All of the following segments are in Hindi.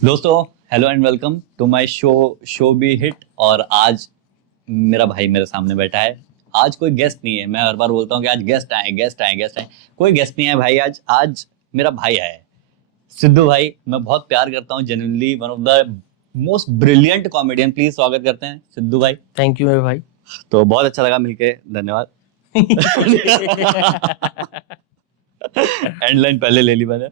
दोस्तों, hello and welcome to my show be hit. और आज मेरा भाई मेरे सामने बैठा है। आज कोई गेस्ट नहीं है। मैं हर बार बोलता हूँ कि आज गेस्ट आए गेस्ट आए गेस्ट आए, कोई गेस्ट नहीं है भाई। आज मेरा भाई आया है, सिद्धू भाई। मैं बहुत प्यार करता हूँ, genuinely one of the most brilliant comedian. Please स्वागत करते हैं सिद्धू भाई। थैंक यू मेरे भाई। तो बहुत अच्छा लगा मिलके, धन्यवाद। एंड लाइन पहले ले ली मैंने।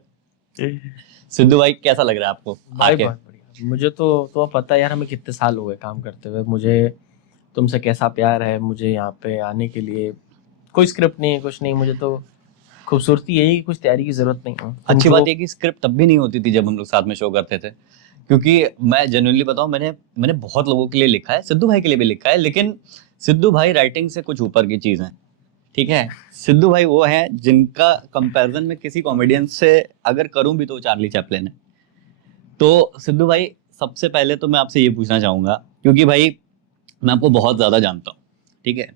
सिद्धू भाई, कैसा लग रहा है आपको भाई आके? बहुत बढ़िया। मुझे तो पता है यार, हमें कितने साल हो गए काम करते हुए। मुझे तुमसे कैसा प्यार है, मुझे यहाँ पे आने के लिए कोई स्क्रिप्ट नहीं है, कुछ नहीं। मुझे तो खूबसूरती यही कि कुछ तैयारी की जरूरत नहीं है। अच्छी बात ये कि स्क्रिप्ट तब भी नहीं होती थी जब हम लोग साथ में शो करते थे। क्योंकि मैं जेन्युइनली बताऊं, मैंने बहुत लोगों के लिए लिखा है, सिद्धू भाई के लिए भी लिखा है, लेकिन सिद्धू भाई राइटिंग से कुछ ऊपर की चीज है। ठीक है, सिद्धू भाई वो है जिनका कंपैरिजन में किसी कॉमेडियन से अगर करूं भी तो वो चार्ली चैपलिन है। तो सिद्धू भाई, सबसे पहले तो मैं आपसे ये पूछना चाहूंगा, क्योंकि भाई मैं आपको बहुत ज्यादा जानता हूँ। ठीक है,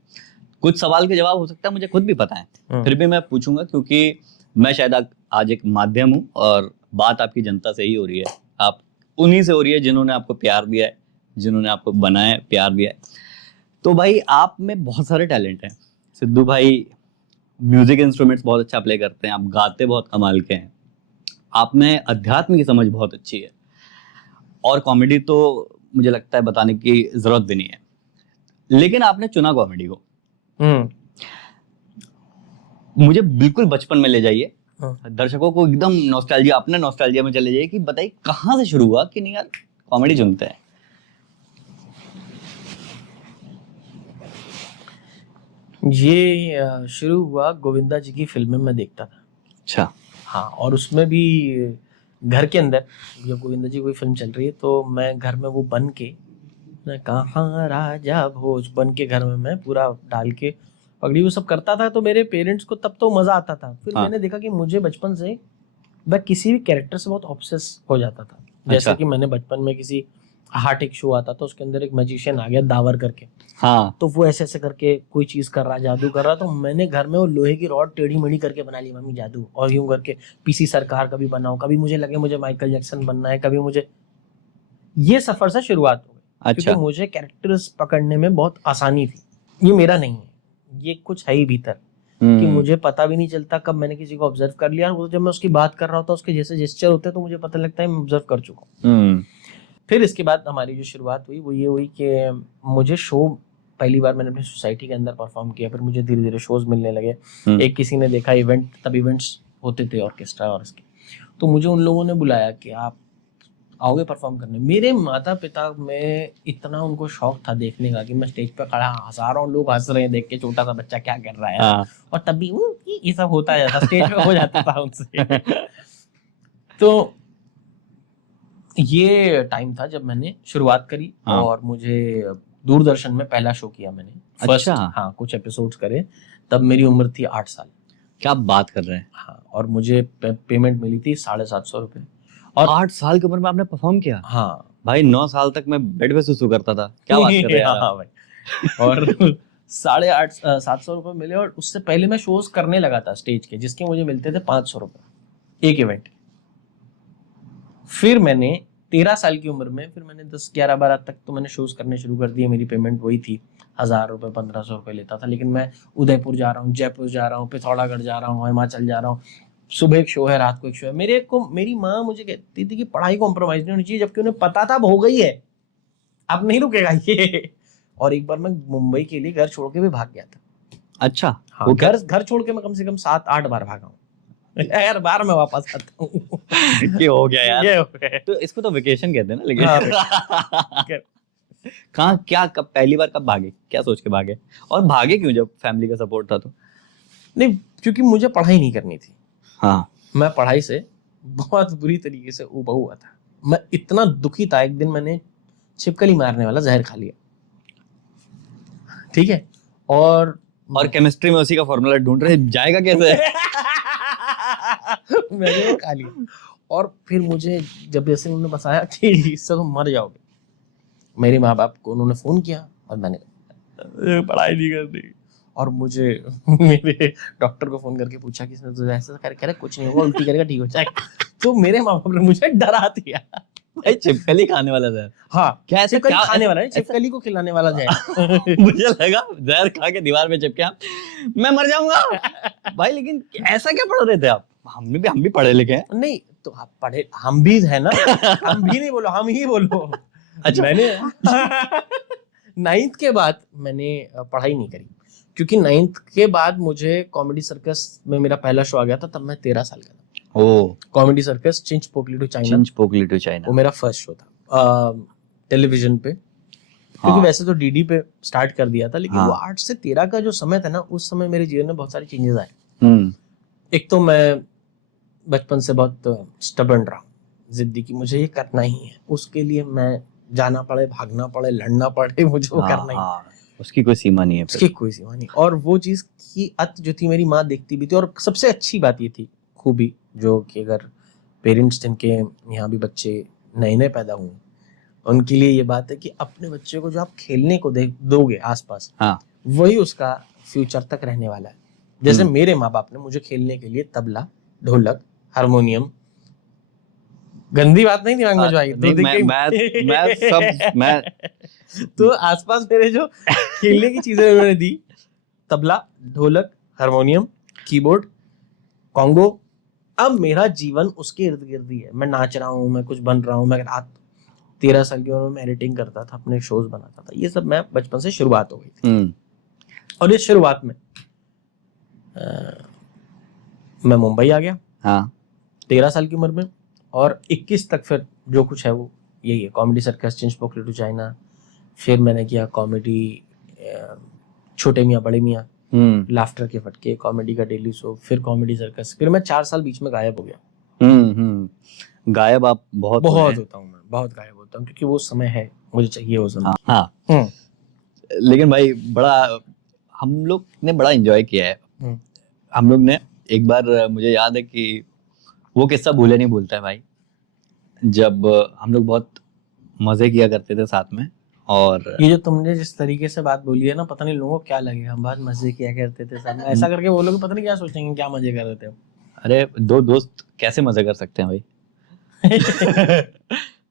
कुछ सवाल के जवाब हो सकता है मुझे खुद भी पता है, फिर भी मैं पूछूंगा, क्योंकि मैं शायद आज एक माध्यम हूँ और बात आपकी जनता से ही हो रही है। आप उन्हीं से हो रही है जिन्होंने आपको प्यार दिया है, जिन्होंने आपको बनाया, प्यार दिया है। तो भाई, आप में बहुत सारे टैलेंट हैं। सिद्धू भाई म्यूजिक इंस्ट्रूमेंट्स बहुत अच्छा प्ले करते हैं, आप गाते बहुत कमाल के हैं, आप में अध्यात्म की समझ बहुत अच्छी है, और कॉमेडी तो मुझे लगता है बताने की जरूरत भी नहीं है। लेकिन आपने चुना कॉमेडी को। मुझे बिल्कुल बचपन में ले जाइए, दर्शकों को एकदम नॉस्टैल्जिया, अपने नॉस्टैल्जिया में चले जाइए कि बताइए कहाँ से शुरू हुआ कि नहीं यार कॉमेडी चुनते हैं। ये शुरू हुआ गोविंदा जी की फिल्में मैं देखता था। अच्छा। हाँ, और उसमें भी घर के अंदर जब गोविंदा जी कोई फिल्म चल रही है तो मैं घर में वो बन के, मैं कहाँ राजा भोज बन के घर में मैं पूरा डाल के पगड़ी वो सब करता था। तो मेरे पेरेंट्स को तब तो मजा आता था। फिर हाँ। मैंने देखा कि मुझे बचपन से मैं किसी भी कैरेक्टर से बहुत ऑब्सेस हो जाता था। जैसे अच्छा। कि मैंने बचपन में किसी हार्ट एक शो आता था, उसके अंदर एक मैजिशियन आ गया दावर करके। हाँ। तो वो ऐसे ऐसे करके कोई चीज कर रहा, जादू कर रहा, तो मैंने घर में वो लोहे की रॉड टेढ़ी मेढ़ी करके बना ली, मम्मी जादू, और यूं करके पीसी सरकार कभी बनाओ, कभी मुझे लगे मुझे माइकल जैक्सन बनना है, कभी मुझे। ये सफर से शुरुआत हो गई। अच्छा। क्योंकि मुझे कैरेक्टर्स पकड़ने में बहुत आसानी थी। ये मेरा नहीं है, ये कुछ है ही भीतर कि मुझे पता भी नहीं चलता कब मैंने किसी को ऑब्जर्व कर लिया। वो जब मैं उसकी बात कर रहा होता, उसके जैसे जेस्चर होते हैं तो मुझे पता लगता है मैं ऑब्जर्व कर चुका हूँ। फिर इसके बाद हमारी जो शुरुआत हुई वो ये हुई कि मुझे शो पहली बार मैंने अपनी सोसाइटी के अंदर परफॉर्म किया, फिर मुझे धीरे धीरे शोज मिलने लगे। एक किसी ने देखा इवेंट, तब इवेंट्स होते थे ऑर्केस्ट्रा और इसके, तो मुझे उन लोगों ने बुलाया कि आप आओगे परफॉर्म करने। मेरे माता पिता में इतना उनको शौक था देखने का कि मैं स्टेज पे खड़ा, हजारों लोग हंस रहे हैं देख के, छोटा सा बच्चा क्या कर रहा है। हाँ। और तब भी ये सब होता जाता, स्टेज पे हो जाता था उनसे। तो ये टाइम था जब मैंने शुरुआत करी। हाँ। और मुझे दूरदर्शन में पहला शो किया मैंने। अच्छा। हाँ, कुछ एपिसोड्स करे, तब मेरी उम्र थी 8 साल। क्या बात कर रहे हैं? हाँ, और मुझे पेमेंट मिली थी 750 रुपये। और 8 साल की उम्र में आपने परफॉर्म किया? हाँ भाई 9 साल तक मैं बेड पे सुसु करता था। क्या बात कर रहे हैं यार आप? हाँ भाई। और 750 रुपये मिले। और उससे पहले मैं शोज करने लगा था स्टेज के, जिसके मुझे मिलते थे 500 रुपये एक इवेंट। फिर मैंने 13 साल की उम्र में, फिर मैंने 10, 11, 12 तक तो मैंने शोज करने शुरू कर दिए। मेरी पेमेंट वही थी, 1000 रुपये, 1500 रुपये लेता था। लेकिन मैं उदयपुर जा रहा हूँ, जयपुर जा रहा हूँ, पिथौरागढ़ जा रहा हूँ, हिमाचल जा रहा हूँ, सुबह एक शो है, रात को एक शो है। मेरी माँ मुझे कहती थी कि पढ़ाई कॉम्प्रोमाइज नहीं होनी चाहिए, जबकि उन्हें पता था अब हो गई है, अब नहीं रुकेगा ये। और एक बार मैं मुंबई के लिए घर छोड़ के भी भाग गया था। अच्छा। हाँ, घर छोड़ के मैं कम से कम 7-8 बार भागा हूँ। यार बार मैं वापस आता हूँ। ये हो गया यार। ये हो गया। तो इसको तो वेकेशन कहते हैं ना, लेकिन हाँ। कहाँ, क्या, कब पहली बार कब भागे, क्या सोच के भागे? और भागे क्यों जब फैमिली का सपोर्ट था तो? नहीं, क्योंकि मुझे पढ़ाई नहीं करनी थी। हाँ। मैं पढ़ाई से बहुत बुरी तरीके से ऊबा हुआ था। मैं इतना दुखी था, एक दिन मैंने छिपकली मारने वाला जहर खा लिया। ठीक है। और केमिस्ट्री में उसी का फॉर्मूला ढूंढ रहे, जाएगा कैसे? मैंने वो खा लिया। और फिर मुझे जब जैसे उन्होंने बताया कि इससे तुम मर जाओगे, मेरे माँ बाप को उन्होंने फोन किया और मैंने पढ़ाई नहीं करनी। और मुझे मेरे डॉक्टर को फोन करके पूछा कि इसने तो ऐसा कर कह रहा कुछ नहीं होगा, उल्टी करेगा ठीक हो जाएगा। तो मेरे माँ बाप ने मुझे डरा दिया। भाई छिपकली खाने वाला जहर। हाँ, क्या ऐसे छिपकली क्या खाने वाला है, छिपकली को खिलाने वाला जहर। मुझे लगा जहर खा के दीवार में चिपके मैं मर जाऊंगा। भाई लेकिन ऐसा क्या पढ़ रहे थे आप? हम भी पढ़े लिखे हैं। नहीं तो आप पढ़े, हम भी है ना, हम भी नहीं बोलो, हम ही बोलो। अच्छा। मैंने 9th के बाद मैंने पढ़ाई नहीं करी, क्योंकि 9th के बाद मुझे कॉमेडी सर्कस में मेरा पहला शो आ गया था, तब मैं 13 साल का था। ओ, कॉमेडी सर्कस चिंच पोकली टू चाइना, चिंच पोकली टू चाइना, वो मेरा फर्स्ट शो था टेलीविजन पे। क्योंकि हाँ। वैसे तो डीडी पे स्टार्ट कर दिया था, लेकिन हाँ। वो 8 से 13 का जो समय था ना, उस समय मेरे जीवन में बहुत सारे चेंजेस आए। हम्म, एक तो मैं बचपन से बहुत स्टबर्न रहा, जिद्दी की, मुझे ये करना ही है, उसके लिए मैं जाना पड़े, भागना पड़े, लड़ना पड़े, मुझे वो करना ही है। हाँ, उसकी कोई सीमा नहीं है फिर। उसकी कोई सीमा नहीं। और वो चीज की अत जो थी मेरी माँ देखती भी थी। और सबसे अच्छी बात ये थी, खूबी, जो कि अगर पेरेंट्स जिनके यहाँ भी बच्चे नए नए पैदा हुए, उनके लिए ये बात है कि अपने बच्चे को जो आप खेलने को दोगे आसपास, हाँ, वही उसका फ्यूचर तक रहने वाला है। जैसे हम्म। मेरे माँ बाप ने मुझे खेलने के लिए तबला, ढोलक, हारमोनियम, गंदी बात नहीं दिमाग में जो आई, नहीं, मैं तो आसपास मेरे जो खेलने की चीजें उन्होंने दी, तबला, ढोलक, हारमोनियम, कीबोर्ड, कॉन्गो। अब मेरा जीवन उसके इर्द गिर्द ही है। मैं नाच रहा हूँ, मैं कुछ बन रहा हूँ, मैं रात 13 साल की उम्र में एडिटिंग करता था, अपने शोज बनाता था। ये सब मैं बचपन से शुरुआत हो गई थी। और इस शुरुआत में मैं मुंबई आ गया, हाँ, 13 साल की उम्र में। और 21 तक फिर जो कुछ है वो यही है, कॉमेडी सर्कस, चिंच पोकली टू चाइना। फिर मैंने किया कॉमेडी छोटे मियाँ बड़े मियाँ, लाफ्टर के फटके, कॉमेडी का डेली शो, फिर कॉमेडी सर्कस। फिर मैं 4 साल बीच में गायब हो गया। गायब आप बहुत होता हूँ, मैं बहुत गायब होता हूँ, क्योंकि वो समय है, मुझे चाहिए वो समय। हाँ। लेकिन भाई बड़ा हम लोग ने बड़ा एंजॉय किया है। हम लोग ने एक बार, मुझे याद है कि वो किस्सा भूले नहीं भूलता है भाई, जब हम लोग बहुत मजे किया करते थे साथ में। और ये जो तुमने जिस तरीके से बात बोली है ना, पता नहीं लोगों को क्या लगे, हम बहुत मजे किया करते थे साथ में, ऐसा करके वो लोग पता नहीं क्या सोचेंगे, क्या मजे कर रहे थे। अरे दो दोस्त कैसे मजे कर सकते हैं भाई?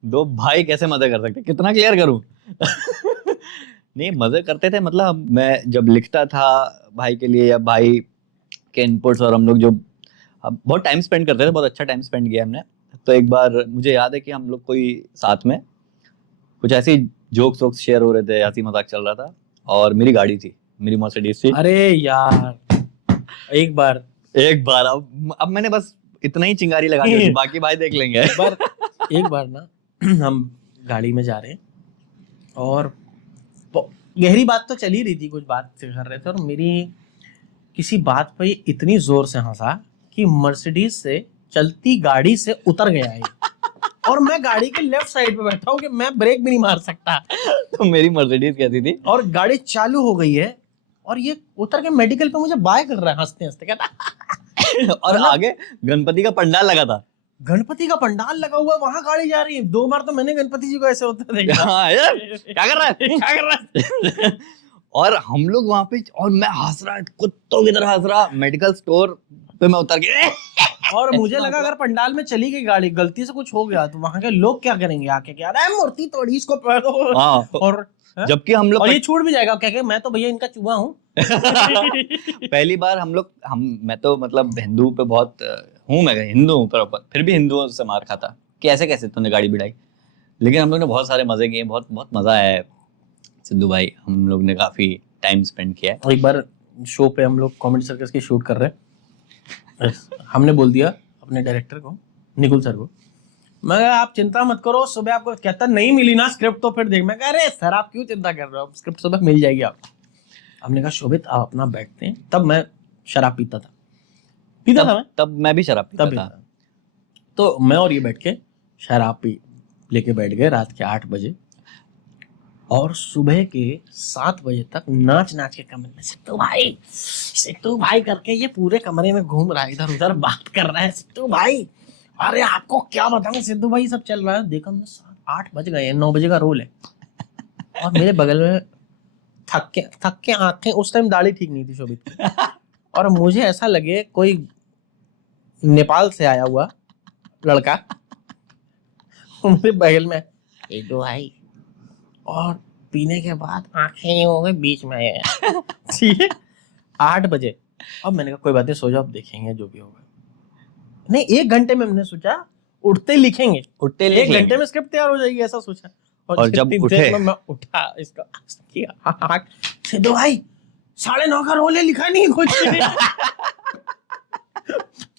दो भाई कैसे मजे कर सकते हैं? कितना क्लियर करूं? नहीं, मजे करते थे, मतलब मैं जब लिखता था भाई के लिए, या भाई के इनपुट्स, और हम लोग जो बहुत टाइम स्पेंड करते थे, बहुत अच्छा टाइम स्पेंड किया हमने। तो एक बार मुझे याद है कि हम लोग कोई साथ में कुछ ऐसी जोक्स वोक्स शेयर हो रहे थे, हंसी मजाक चल रहा था, और मेरी गाड़ी थी, मेरी मर्सिडीज थी। अरे यार, एक बार अब मैंने बस इतना ही चिंगारी लगा दी थी, बाकी भाई देख लेंगे। एक बार ना हम गाड़ी में जा रहे हैं, और गहरी बात तो चल ही रही थी, कुछ बात कर रहे थे, और मेरी किसी बात पे इतनी जोर से हंसा कि मर्सिडीज से चलती गाड़ी से उतर गया है। और मैं गाड़ी के लेफ्ट साइड पे बैठा हूँ कि मैं ब्रेक भी नहीं मार सकता। तो मेरी मर्सिडीज कैसी थी, और गाड़ी चालू हो गई है, और ये उतर के मेडिकल पे मुझे बाय कर रहा है हंसते हंसते, कहता और आगे गणपति का पंडाल लगा था। गणपति का पंडाल लगा हुआ है, वहां गाड़ी जा रही है। 2 बार तो मैंने गणपति जी को ऐसे होते देखा। हाँ यार, क्या कर रहा है, क्या कर रहा है? और हम लोग वहां पे, और मैं हंस रहा, कुत्तों की तरह हंस रहा, मेडिकल स्टोर पे मैं उतर गया। और मुझे लगा अगर पंडाल में चली गई गाड़ी, गलती से कुछ हो गया तो वहां के लोग क्या करेंगे आके, क्या अरे मूर्ति तोड़ी, इसको पकड़ो। हाँ, और जबकि हम लोग और ये छूट भी जाएगा, कह मैं तो भैया इनका चूहा हूँ। पहली बार मैं तो मतलब हिंदू पे बहुत हूँ, मैं हिंदू हूँ, पर फिर भी हिंदुओं से मार खाता कि ऐसे कैसे तूने गाड़ी बिठाई। लेकिन हम लोग ने बहुत सारे मजे किए, बहुत बहुत मजा आया है सिद्धू भाई, हम लोग ने काफी टाइम स्पेंड किया है। और एक बार शो पे हम लोग कॉमेडी सर्कस की शूट कर रहे हैं, हमने बोल दिया अपने डायरेक्टर को, निकुल सर को, मैं कहा आप चिंता मत करो, सुबह आपको, कहता नहीं मिली ना स्क्रिप्ट तो फिर देख। मैं कह अरे सर आप क्यों चिंता कर रहे हो, स्क्रिप्ट सुबह मिल जाएगी आपको। हमने कहा शोभित आप अपना बैठते हैं। तब मैं शराब पीता था तब मैं भी शराब पीता था। तो मैं और ये बैठ के शराब पी लेके बैठ गए रात के 8 बजे, और सुबह के 7 बजे तक नाच नाच के कमरे में सिद्धू भाई करके ये पूरे कमरे में घूम रहा है, इधर उधर बात कर रहा है, सिद्धू भाई, अरे आपको क्या बताऊं सिद्धू भाई, सब चल रहा है। देखा हमने 7-8 बज गए, 9 बजे का रोल है, और मेरे बगल में थक के आंखें, उस टाइम दाढ़ी ठीक नहीं थी शोभित की, और मुझे ऐसा लगे कोई नेपाल से आया हुआ लड़का मेरे बगल में, दो भाई, और पीने के बाद आंखें नहीं हो गई, बीच में आया। ठीक है, 8 बजे। अब मैंने कहा कोई बात नहीं, सो जाओ, अब देखेंगे जो भी होगा। नहीं, 1 घंटे में हमने सोचा उठते लिखेंगे, उठते 1 लिखेंगे। घंटे में स्क्रिप्ट तैयार हो जाएगी, ऐसा सोचा। और जब जितनी उठे, देर में मैं उठा, इसका किया, सिद्धू भाई 9:30 का रोल है, लिखा नहीं कुछ नहीं।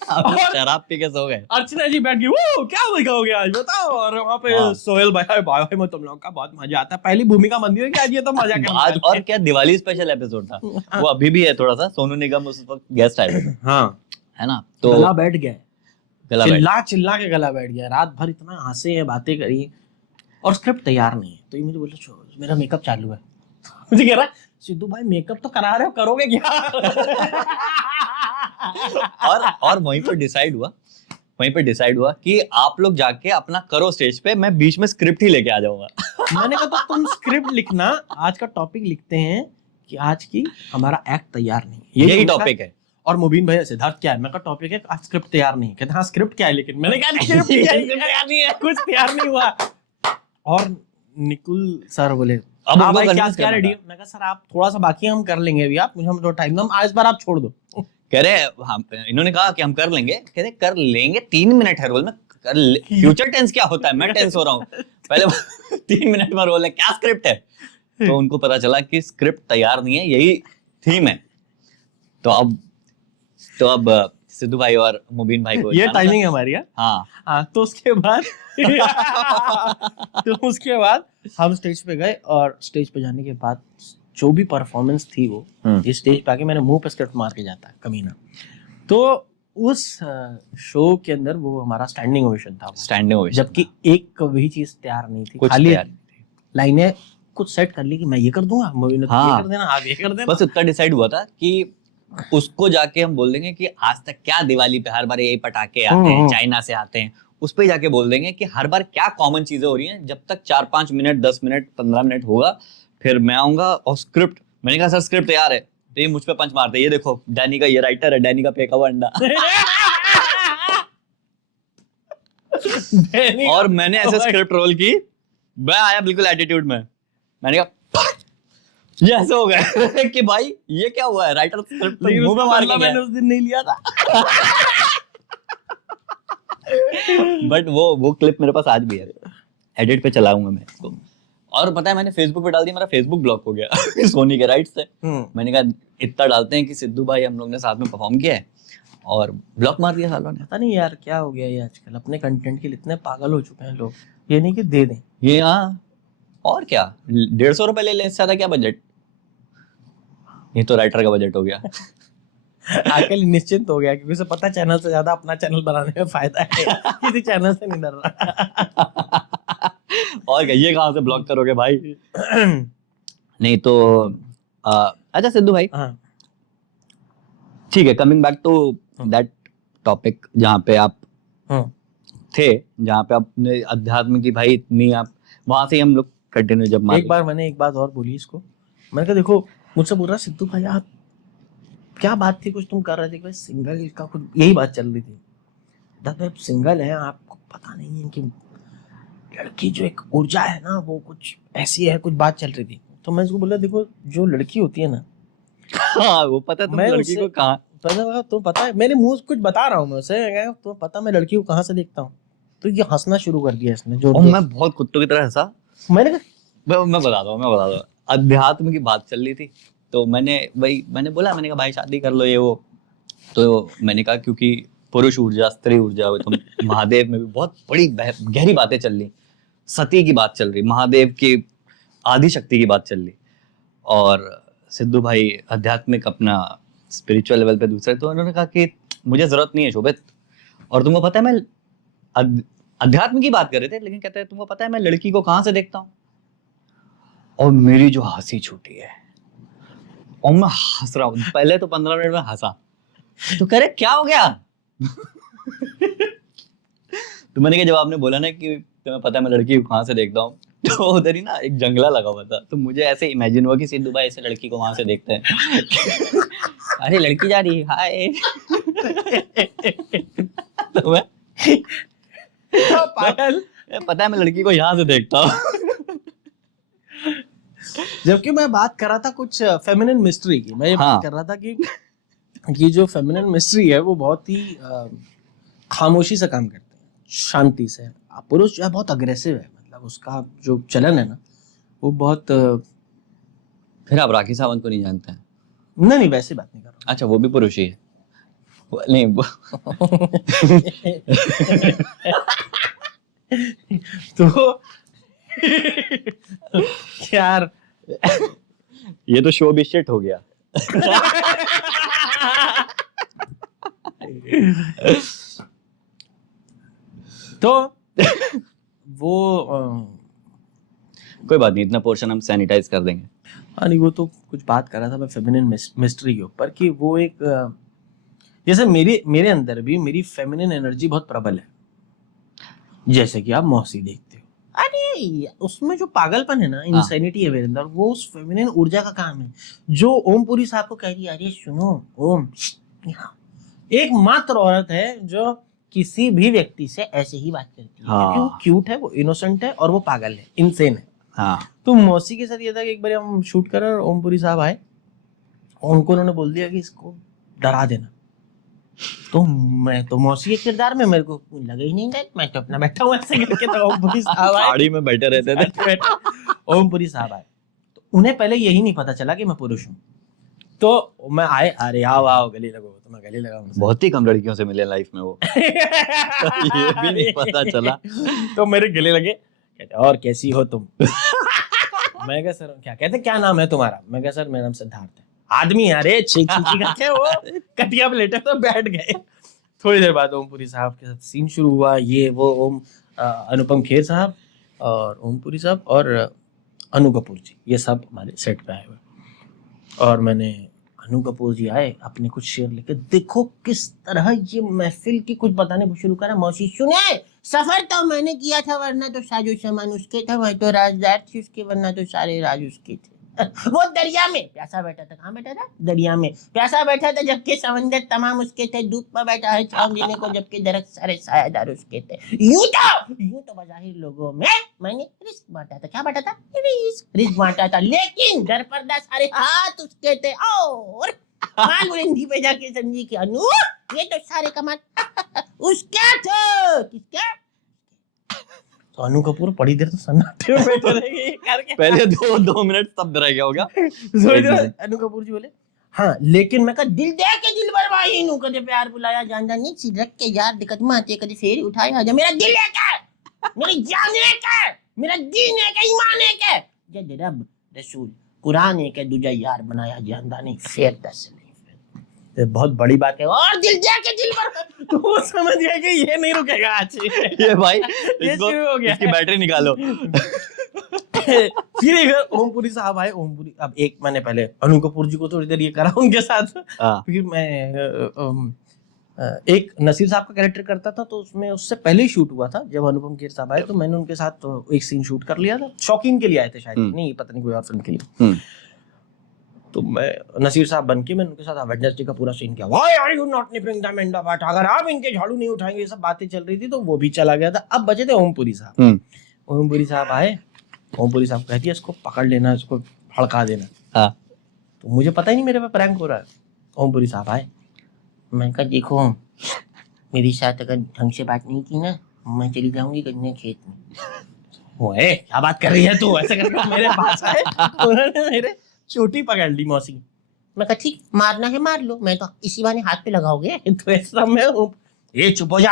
आप और- शराब पी के सो गए। अर्चना जी बैठ गई, वो क्या लिखाओगे आज बताओ, और वहाँ पे हाँ। सोहेल भाई, भाई में तुम लोग का बहुत मजा आता है, पहली भूमिका बनती है कि आज ये तो मजा करना आज है। और क्या, दिवाली स्पेशल एपिसोड था वो, अभी भी है थोड़ा सा। सोनू निगम उस वक्त गेस्ट आए थे, हाँ, है ना, तो गला बैठ गया, गला बैठ, चिल्ला चिल्ला के गला बैठ गया, रात भर इतना हंसे हैं, बातें करी, और स्क्रिप्ट तैयार नहीं है। तो ये मुझे बोला, "छो, मेरा मेकअप चालू है।" मुझे कह रहा, सिद्धू भाई मेकअप तो करा रहे हो, करोगे क्या? और वहीं पर डिसाइड हुआ कि आप लोग जाके अपना करो स्टेज पे, मैं बीच में स्क्रिप्ट ही लेके आ जाऊंगा। मैंने कहा तो तुम स्क्रिप्ट लिखना, आज का टॉपिक लिखते हैं कि आज की हमारा एक्ट तैयार नहीं है, यही उनका- टॉपिक है। और मुबीन भाई, सिद्धार्थ क्या है? मैं कहा टॉपिक है आज स्क्रिप्ट तैयार नहीं है। कहते हाँ स्क्रिप्ट क्या है, लेकिन मैंने कहा स्क्रिप्ट तैयार नहीं है, कुछ तैयार नहीं हुआ। और निकुल सर बोले, अब हाँ उनको भाई क्या convince क्या करना रेडी? था। मैं कहा सर आप थोड़ा सा बाकी हम कर लेंगे अभी, आप मुझे हम थोड़ा टाइम दो, आज बार आप छोड़ दो। कह रहे हम, इन्होंने कहा कि हम कर लेंगे, कह रहे कर लेंगे, 3 मिनट है रोल में, फ्यूचर टेंस क्या होता है, मैं टेंस हो रहा हूँ पहले। 3 मिनट में रोल है, क्या स्क्रिप्ट है? तो उनको पता चला कि स्क्रिप्ट तैयार नहीं है, यही थीम है। तो अब सिद्धू भाई और मुबीन भाई को ये जाना था। टाइमिंग हमारी है। हाँ, हाँ, तो उसके बाद तो उसके बाद हम स्टेज पे गए, और स्टेज पे जाने के बाद जो भी परफॉर्मेंस थी वो, इस स्टेज पे आके मैंने मुंह पे स्क्रिप्ट मार के जाता है कमीना। तो उस शो के अंदर वो हमारा स्टैंडिंग ओवेशन था, स्टैंडिंग ओवेशन, जबकि एक भी चीज तैयार नहीं थी, कुछ खाली तैयार नहीं थी। लाइनें कुछ सेट कर ली कि मैं ये कर दूंगा, मूवी ने हाँ। ये कर देना, आप ये कर देना। बस इतना डिसाइड हुआ था कि उसको जाके हम बोल देंगे कि आज तक क्या दिवाली पे हर बार यही पटाखे आते हैं, चाइना से आते हैं, उस पे जाके बोल देंगे कि हर बार क्या कॉमन चीजें हो रही हैं। जब तक 4-5 मिनट, 10 मिनट, 15 मिनट होगा, फिर मैं आऊंगा और स्क्रिप्ट, मैंने कहा सर स्क्रिप्ट तैयार है, तो ये मुझ पे पंच मारते, ये देखो डैनी का, ये राइटर है, डैनी का फेंका हुआ अंडा। और मैंने ऐसे स्क्रिप्ट रोल की, मैं आया बिल्कुल एटीट्यूड में, मैंने कहा ये ऐसे हो गए कि भाई ये क्या हुआ है, राइटर स्क्रिप्ट लेकिन मुंह में मार के मैंने उस दिन नहीं लिया था। बट वो क्लिप मेरे पास आज भी है, एडिट पे चलाऊंगा मैं इसको। और पता है मैंने फेसबुक पे डाल दिया, मेरा फेसबुक ब्लॉक हो गया सोनी के राइट से। मैंने कहा इतना डालते हैं कि सिद्धू भाई हम लोग ने साथ में परफॉर्म किया है, और ब्लॉक मार दिया सालों ने। पता नहीं यार क्या हो गया ये, आजकल अपने कंटेंट के लिए इतने पागल हो चुके हैं लोग, ये नहीं कि दे दें। ये हाँ, और क्या, 150 रुपए ले लें, इससे ज्यादा क्या बजट? ये तो राइटर का बजट हो गया। आजकल निश्चिंत हो गया, क्योंकि उसे पता है चैनल से ज्यादा अपना चैनल बनाने में फायदा है, किसी चैनल से नहीं डर रहा। और क्या, ये कहाँ से ब्लॉक करोगे भाई? नहीं तो अच्छा सिद्धू भाई, हाँ, ठीक है, coming back to that topic जहाँ पे आप हाँ, थे, जहाँ पे आपने अध्यात्म की भाई इतनी, आप वहां से ही हम लोग कंटिन्यू जब एक बार मैंने एक बात और बोली इसको, मैंने कहा देखो, मुझसे बोल रहा सिद्धू भाई आप क्या बात थी, कुछ तुम कर रहे थे कि भाई सिंगल का कुछ, यही बात चल रही थी। भाई सिंगल है, आपको पता नहीं है कि लड़की जो एक ऊर्जा है ना, वो कुछ ऐसी है, कुछ बात चल रही थी। तो मैं उसको बोला देखो, जो लड़की होती है ना, हाँ वो पता है, तुम मैं लड़की उससे- को कहाँ, तो पता है, मेरे मुंह से कुछ बता रहा हूँ मैं उसे, तो पता मैं लड़की को कहाँ से देखता हूँ। तो ये हंसना शुरू कर दिया इसने, जो और मैं बहुत कुत्तों की तरह हंसा। मैंने कहा मैं बताता हूँ। अध्यात्म की बात चल रही थी, तो मैंने बोला, मैंने कहा भाई शादी कर लो ये वो। तो मैंने कहा क्योंकि पुरुष ऊर्जा, स्त्री ऊर्जा, तो महादेव में भी बहुत बड़ी गहरी बातें चल रही, सती की बात चल रही, महादेव की आदि शक्ति की बात चल रही, और सिद्धू भाई आध्यात्मिक अपना स्पिरिचुअल लेवल पे दूसरे। तो उन्होंने कहा कि मुझे जरूरत नहीं है शोभित, और तुमको पता है मैं अध्यात्म की बात कर रहे थे, लेकिन कहते हैं तुमको पता है मैं लड़की को कहाँ से देखता हूँ। और मेरी जो हंसी छूटी है, और मैं हंस रहा हूँ, पहले तो 15 मिनट में हंसा, तो कह रहे क्या हो गया? तो मैंने कहा जब आपने बोला ना कि तुम्हें पता है मैं लड़की को कहाँ से देखता हूँ, तो उधर ही ना एक जंगला लगा हुआ था, तो मुझे ऐसे इमेजिन हुआ कि सिद्धू भाई ऐसे लड़की को वहां से देखते हैं अरे लड़की जा रही हाय तो मैं पागल। पता है मैं लड़की को यहाँ से देखता हूँ। जबकि मैं बात कर रहा था कुछ फेमिनिन मिस्ट्री की, मैं ये हाँ। बात कर रहा था कि जो फेमिनिन मिस्ट्री है वो बहुत ही खामोशी से काम करते हैं, शांति से। पुरुष जो है बहुत अग्रेसिव है, मतलब उसका जो चलन है ना वो बहुत फिर आप राखी सावंत को नहीं जानते हैं? नहीं वैसे बात नहीं कर रहा अच्छा वो भी पुरुष ही है। नहीं तो यार ये तो शो भी शिट हो गया। तो वो कोई बात नहीं, इतना पोर्शन हम सैनिटाइज कर देंगे। हाँ नहीं, वो तो कुछ बात कर रहा था मैं फेमिनिन मिस्ट्री के ऊपर कि वो एक जैसे मेरे अंदर भी मेरी फेमिनिन एनर्जी बहुत प्रबल है, जैसे कि आप मौसी देखते हो। अरे उसमें जो पागलपन है ना, इंसैनिटी है मेरे अंदर, वो उस फेमिनिन ऊर्जा का काम है जो ओमपुरी साहब को कह रही है, अरे सुनो ओम, एकमात्र औरत है जो किसी भी व्यक्ति से ऐसे ही बात करती है, क्योंकि वो क्यूट है, वो इनोसेंट है और वो पागल है, इनसेन है। हाँ। तो मौसी के साथ ये था कि एक बार हम शूट कर रहे और ओमपुरी साहब आए, उनको उन्होंने बोल दिया कि इसको डरा देना। तो मैं तो मौसी के किरदार में, मेरे को लगा ही नहीं था, मैं तो अपना बैठा हूँ ऐसे करके। तो ओमपुरी साहब आए, साड़ी में बैठे रहते थे। ओमपुरी साहब आए, तो उन्हें पहले यही नहीं पता चला कि मैं पुरुष हूँ। तो मैं आए, अरे आओ आओ गले लगो, तो मैं गले लगा उनसे। बहुत ही कम लड़कियों से मिले लाइफ में वो। ये भी नहीं पता चला। तो मेरे गले लगे, कहते और कैसी हो तुम? मैं कहा सर क्या, कहते क्या नाम है तुम्हारा? मैं कहा सर मेरा नाम सिद्धार्थ है। आदमी यारे छींक करके वो कटिया पे लेटे तो बैठ गए। थोड़ी देर बाद ओमपुरी साहब के साथ सीन शुरू हुआ, ये वो अनुपम खेर साहब और ओमपुरी साहब और अनु कपूर जी, ये सब हमारे सेट पे आए हुए। और मैंने अनु कपूर जी आए, अपने कुछ शेर लेके, देखो किस तरह ये महफिल की कुछ बताने शुरू करा। मौसी सुने, सफर तो मैंने किया था, वरना तो साजो सामान उसके था, मैं तो राजदार थी उसके, वरना तो सारे राज उसके थे। वो दरिया में प्यासा बैठा था। कहाँ बैठा था? दरिया में प्यासा बैठा था, जबकि समंदर तमाम उसके थे। धूप पर बैठा है छाँव देने को, जबकि दरख्त सारे सायादार उसके थे। यूं तो बजाहिर लोगों में मैंने रिस्क बांटा था। क्या बांटा था? रिस्क बांटा था, लेकिन दर पर्दा सारे हाथ उसके थे। और माल बुलंदी पे जाके समझी कि अनु ये तो सारे कमाल उसके थे। किसके? तो अनु कपूर बड़ी देर तो सन्नाटे में बैठे रहे करके, पहले दो मिनट तब रह गया होगा। अनु कपूर जी बोले हाँ, लेकिन मैं कहा दिल दे के दिल बरवाई नू, कदे प्यार बुलाया जानदा नहीं, सिरक के यार दिक्कत माते, कदे फेर उठाया आजा। मेरा दिल है क्या, मेरी जान है क्या, मेरा दीन है क्या, ईमान है क्या, जद रब रसूल कुरान है क्या, दूजा यार बनाया जानदा नहीं, फेर दस नहीं। तो बहुत बड़ी बात है, और दिल दे के दिल बर, तो वो समझ गया कि ये नहीं रुकेगा आज। ये भाई ये शुरू हो गया, इसकी बैटरी निकालो। फिर एक बार ओमपुरी साहब आए। ओमपुरी, अब एक मैंने पहले अनु कपूर जी को थोड़ी देर ये करा उनके साथ, फिर मैं एक नसीर साहब का कैरेक्टर करता था, तो उसमें उससे पहले ही शूट हुआ था। जब अनुपम खेर साहब आए तो मैंने उनके साथ तो एक सीन शूट कर लिया था, शौकीन के लिए आए थे शायद, नहीं पता नहीं कोई और फिल्म के लिए। तो मैं नसीर साहब बन के मैंने उनके साथ अवेंजर्स डे का पूरा सीन किया। Why are you not nipping the मेंढापाट, अगर आप इनके झाड़ू नहीं उठाएंगे, ये सब बातें चल रही थी, तो वो भी चला गया था। अब बचे थे ओमपुरी साहब। ओमपुरी साहब आए, ओमपुरी साहब कहती है इसको पकड़ लेना, इसको फड़का देना। हाँ। तो मुझे पता ही नहीं मेरे पे प्रैंक हो रहा है। ओमपुरी साहब आए, मैं कहा देखो मेरी साथ अगर ढंग से बात नहीं की ना, मैं चली जाऊंगी गन्ने खेत में। वो क्या बात कर रही है तू, ऐसे करके मेरे पास आए, उन्होंने मेरे चोटी पकड़ ली मौसी। मैं कहा ठीक, मारना है मार लो, मैं तो इसी बहाने हाथ पे लगाओगे। तो ऐसा मैं ये चुप हो जा,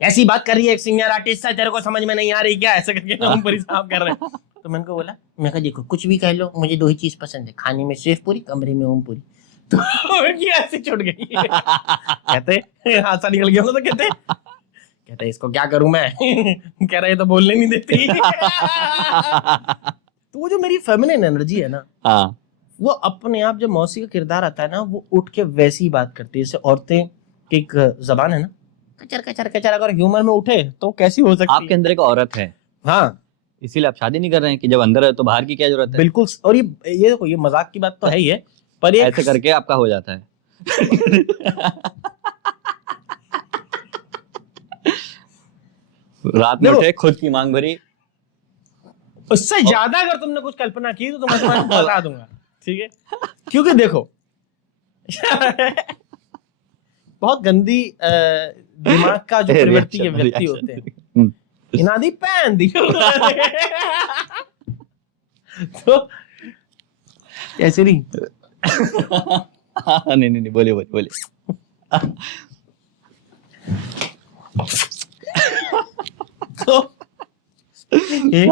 ऐसी बात कर रही है एक सीनियर आर्टिस्ट है, तेरे को समझ में नहीं आ रही क्या? ऐसे करके ओमपुरी साहब कर रहे हैं। तो मैंने को बोला, मैं कहा देखो कुछ भी कह लो, मुझे दो ही चीज पसंद है, खाने में सेव पूरी, कमरे में ओमपुरी। तो ऐसे छुट गई। कहते हाथ निकल गया ना, तो कहते इसको क्या करूं मैं? कह रहे तो बोलने नहीं देती। तो वो जो मेरी फेमिनिन एनर्जी है ना, हाँ, वो अपने आप जब मौसी का किरदार आता है ना, वो उठ के वैसी ही बात करती है। जैसे औरतें की एक जबान है ना, कचर कचर कचर, अगर ह्यूमर में उठे तो कैसी हो सकती है? आपके अंदर एक औरत है। हाँ, इसीलिए आप शादी नहीं कर रहे हैं कि जब अंदर है तो बाहर की क्या जरूरत है? बिल्कुल। और ये देखो, ये मजाक की बात तो है ही है, पर ये ऐसे करके आपका हो जाता है। रात में देखो, उठे, खुद की मांग भरी। उससे ज्यादा अगर तुमने कुछ कल्पना की तो मैं तुम्हें बता दूंगा, ठीक है? क्योंकि देखो बहुत गंदी दिमाग का जो प्रवृत्ति के व्यक्ति होते हैं, इनादी पैन दी तो ऐसे नहीं। नहीं, बोलिए। तो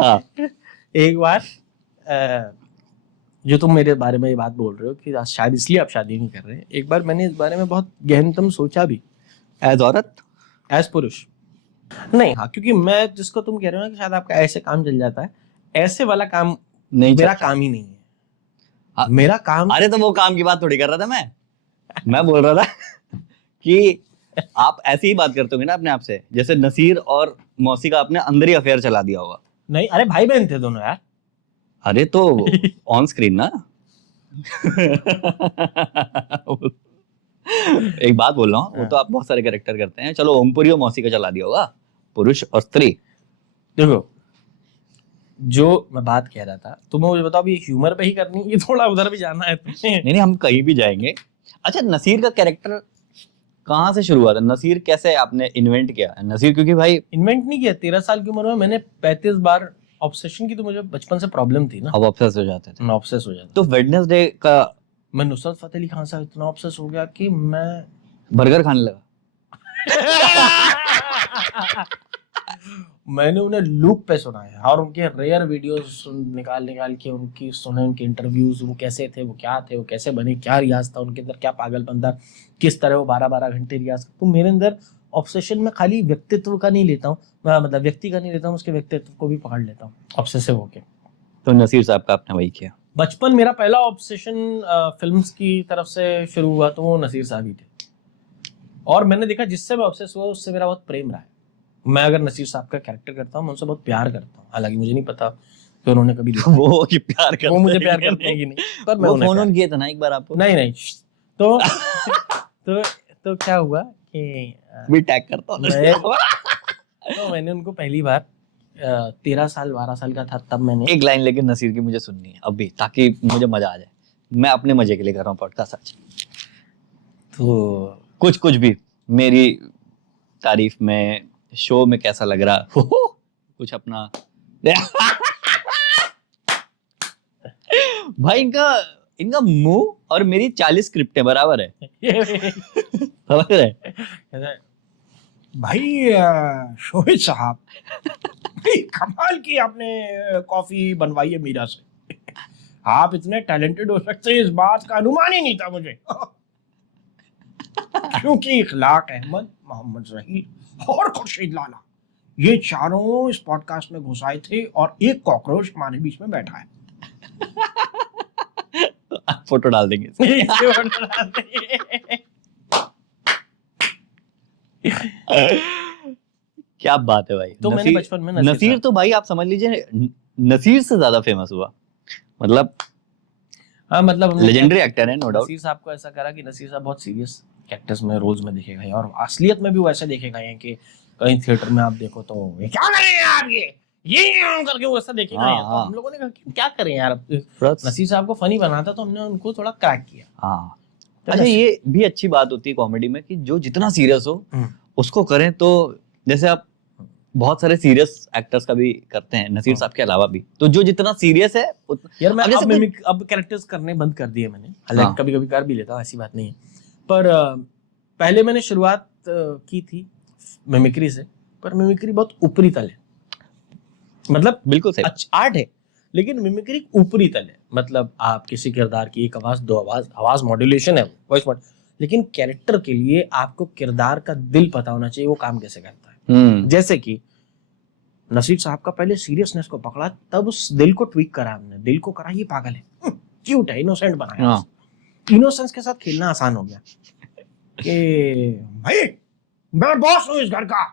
हाँ। एक बार जो तुम मेरे बारे में ये बात बोल रहे हो कि शायद इसलिए आप शादी नहीं कर रहे, एक बार मैंने इस बारे में बहुत गहनतम सोचा भी। एज औरत, एज पुरुष नहीं, हाँ, क्योंकि मैं जिसको तुम कह रहे हो ना कि शायद आपका ऐसे काम चल जाता है, ऐसे वाला काम नहीं मेरा चलता। काम ही नहीं है। हाँ, मेरा काम, अरे तो वो काम की बात थोड़ी कर रहा था मैं बोल रहा था कि आप ऐसी ही बात करते होंगे ना अपने आप से, जैसे नसीर और मौसी का आपने अंदर ही अफेयर चला दिया होगा। नहीं, अरे भाई बहन थे दोनों यार। अरे तो ऑन स्क्रीन ना। एक बात बोल रहा हूँ, वो तो आप बहुत सारे कैरेक्टर करते हैं, चलो ओमपुरी और मौसी का चला दिया होगा, पुरुष और स्त्री। देखो, जो मैं बात कह रहा था, तुम्हें मुझे बताओ, ये ह्यूमर पे ही करनी है, ये थोड़ा उधर भी जाना है तुम्हें? नहीं, हम कहीं भी जाएंगे। अच्छा, नसीर का कैरेक्टर कहाँ से शुरू हुआ था? नसीर कैसे आपने इन्वेंट किया? नसीर क्योंकि भाई इन्वेंट नहीं किया, 13 साल की उम्र में मैंने 35 बार ऑब्सेशन की, तो मुझे बचपन से प्रॉब्लम थी ना, अब ऑब्सेस हो जाते थे। मैं ऑब्सेस हो जाता। तो वेडनेसडे का मैं नुसरत फतेह अली खान से इतना ऑब्सेस हो गया कि मैं बर्गर खाने लगा। मैंने उन्हें लूप पे सुना है, और उनके रेयर वीडियोस निकाल के उनकी सुने, उनके इंटरव्यूज, वो कैसे थे, वो क्या थे, वो कैसे बने, क्या रियाज था उनके अंदर, क्या पागलपन था, किस तरह वो 12-12 घंटे रियाज। तो मेरे अंदर ऑब्सेशन में खाली व्यक्तित्व का नहीं लेता हूँ, मतलब व्यक्ति का नहीं लेता हूँ, उसके व्यक्तित्व को भी पकड़ लेता हूँ ऑब्सेसिव होके। तो नसीर साहब का आपने वही किया। बचपन मेरा पहला ऑब्सेशन फिल्म्स की तरफ से शुरू हुआ, तो वो नसीर साहब ही थे। और मैंने देखा जिससे मैं ऑब्सेस हुआ उससे मेरा बहुत प्रेम रहा है। मैं अगर नसीर साहब का कैरेक्टर करता हूँ, मैं उनसे बहुत प्यार करता हूँ, हालांकि मुझे नहीं पता कि उन्होंने कभी वो कि प्यार करते वो मुझे हैं प्यार कि करते हैं कि नहीं, पर मैं वो उन्हें फोन प्यार- ऑन किए थे ना एक बार आपको? नहीं तो तो क्या हुआ कि भी टैग करता हूँ। तो मैंने उनको पहली बार 13 साल 12 साल का था तब मैंने एक लाइन लेकिन नसीर की मुझे सुननी है अभी, ताकि मुझे मजा आ जाए। मैं अपने मजे के लिए कर रहा हूँ पॉडकास्ट आज। तो कुछ भी मेरी तारीफ में, शो में कैसा लग रहा हो, कुछ अपना। भाई इनका मुंह और मेरी 40 स्क्रिप्टें बराबर है। समझ रहे? भाई शोहिद साहब, कमाल की आपने कॉफी बनवाई है मीरा से, आप इतने टैलेंटेड हो सकते हैं इस बात का अनुमान ही नहीं था मुझे। क्योंकि इखलाक अहमद, मोहम्मद जहीर और खुर्शीद लाला, ये चारों इस पॉडकास्ट में घुसाए थे और एक कॉकरोच हमारे बीच में बैठा है। फोटो डाल देंगे। क्या बात है भाई। तो मैंने बचपन में नसीर तो भाई आप समझ लीजिए नसीर से ज्यादा फेमस हुआ, मतलब हाँ, मतलब लेजेंडरी एक्टर है नो डाउट। नसीर साहब को ऐसा करा कि नसीर साहब बहुत सीरियस कैरेक्टर्स में, रोल्स में देखे गए, और असलियत में भी वो ऐसे देखे गए हैं कि कहीं थिएटर में आप देखो तो ये क्या कर रहे हैं आप, ये करके वो ऐसा देखे गए हैं। तो हम लोगों ने कहा कि क्या करें यार, नसीर साहब को फनी बनाता, तो हमने उनको थोड़ा क्रैक किया। हाँ, अच्छा, ये भी अच्छी बात होती है कॉमेडी में कि जो जितना सीरियस हो उसको करें। तो जैसे आप बहुत सारे सीरियस एक्टर्स का भी करते हैं नसीर साहब के अलावा भी, तो जो जितना सीरियस है यार मैं अब कैरेक्टर्स करने बंद कर दिए मैंने, हालांकि कभी कभी कर भी लेता हूँ, ऐसी बात नहीं है, पर पहले मैंने शुरुआत की थी मिमिक्री से, पर मिमिक्री बहुत ऊपरी तल है, मतलब बिल्कुल सही आर्ट है, लेकिन मिमिक्री ऊपरी तल है। मतलब आप किसी किरदार की एक आवाज, दो आवाज मॉड्यूलेशन है, वॉइस मॉड, लेकिन कैरेक्टर के लिए आपको किरदार का दिल पता होना चाहिए, वो काम कैसे करता है। जैसे कि नसीर साहब का पहले सीरियसनेस को पकड़ा, तब उस दिल को ट्वीक करा हमने, दिल को करा ये पागल है, क्यूट है, इनोसेंट बनाया। इनोसेंस के साथ खेलना आसान हो गया कि भाई मैं बॉस हूं इस घर का,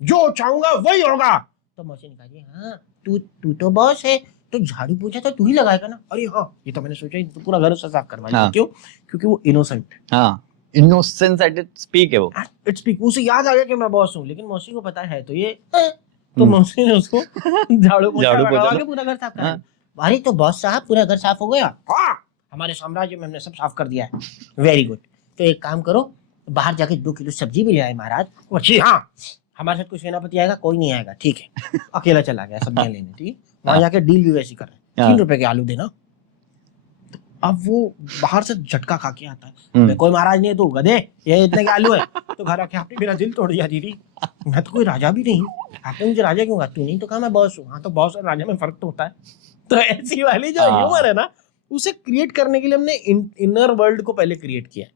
जो चाहूंगा वही होगा। तो मौसी ने कहा हाँ तू तो बॉस है, तो झाड़ू पोछा तो तू ही लगाएगा ना। अरे हाँ, ये तो मैंने सोचा ही, तो पूरा घर उससे साफ करवा दिया। हाँ। क्यों? क्योंकि वो इनोसेंट है। हाँ, इनोसेंस एट इट्स पीक है वो। Its peak. उसे याद आ गया कि मैं बॉस हूँ, लेकिन मौसी को पता है तो ये तो हम्म। मौसी ने उसको झाड़ू पोछा झाड़ू पोछा लगा लो। के पूरा घर साफ करा हाँ। दिया। अरे तो बॉस साहब पूरा घर साफ हो गया। हाँ, हमारे साम्राज्य में हमने सब साफ कर दिया है। Very good. तो एक काम करो, बाहर जाके 2 किलो सब्जी भी ले आए महाराज। जी हाँ, हमारे साथ कोई सेनापति आएगा? कोई नहीं आएगा। ठीक है। अकेला चला गया सब्जियां लेने। ठीक, वहां जाके डील भी वैसी कर रहे हैं, 3 रुपए के आलू देना। अब वो बाहर से झटका खा के आता है, मैं कोई महाराज नहीं है, तू गधे, ये इतने के आलू है। तो घर आके आपने मेरा दिल तोड़ दिया दीदी, मैं तो कोई राजा भी नहीं, आपने मुझे राजा क्यों कहा? तू नहीं तो कहा मैं बॉस हूँ। हाँ, तो बॉस और राजा में फर्क तो होता है। तो ऐसी वाली जो ह्यूमर है ना, उसे क्रिएट करने के लिए हमने इनर वर्ल्ड को पहले क्रिएट किया है।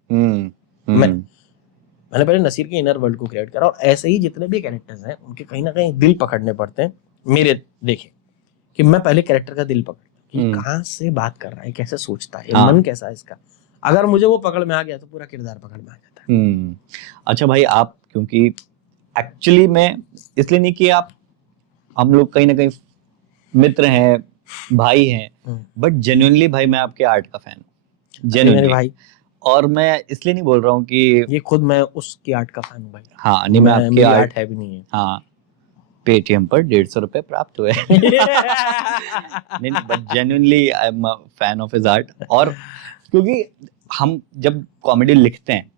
मैंने पहले नसीर के इनर वर्ल्ड को क्रिएट करा, और ऐसे ही जितने भी कैरेक्टर्स हैं उनके कहीं ना कहीं दिल पकड़ने पड़ते हैं। मेरे देखे कि मैं पहले कैरेक्टर का दिल पकड़ कि कहाँ से बात कर रहा है, कैसे सोचता है, मन कैसा है इसका। अगर मुझे वो पकड़ में आ गया तो पूरा किरदार पकड़ में आ जाता है। अच्छा भाई, आप क्योंकि एक्चुअली मैं इसलिए नहीं कि आप, हम लोग कहीं ना कहीं मित्र हैं, भाई हैं, बट जेन्युइनली भाई मैं आपके आर्ट का फैन हूँ, जेन्युइनली भाई। और मैं इसलिए नहीं बोल रहा हूँ कि ये खुद मैं उसकी आर्ट का फैन हूँ भाई। हाँ, नहीं मैं आपकी आर्ट है भी नहीं है। हाँ, पेटीएम पर 150 रुपए प्राप्त हुए। नहीं, but genuinely I am a fan of his art. और क्योंकि हम जब कॉमेडी लिखते हैं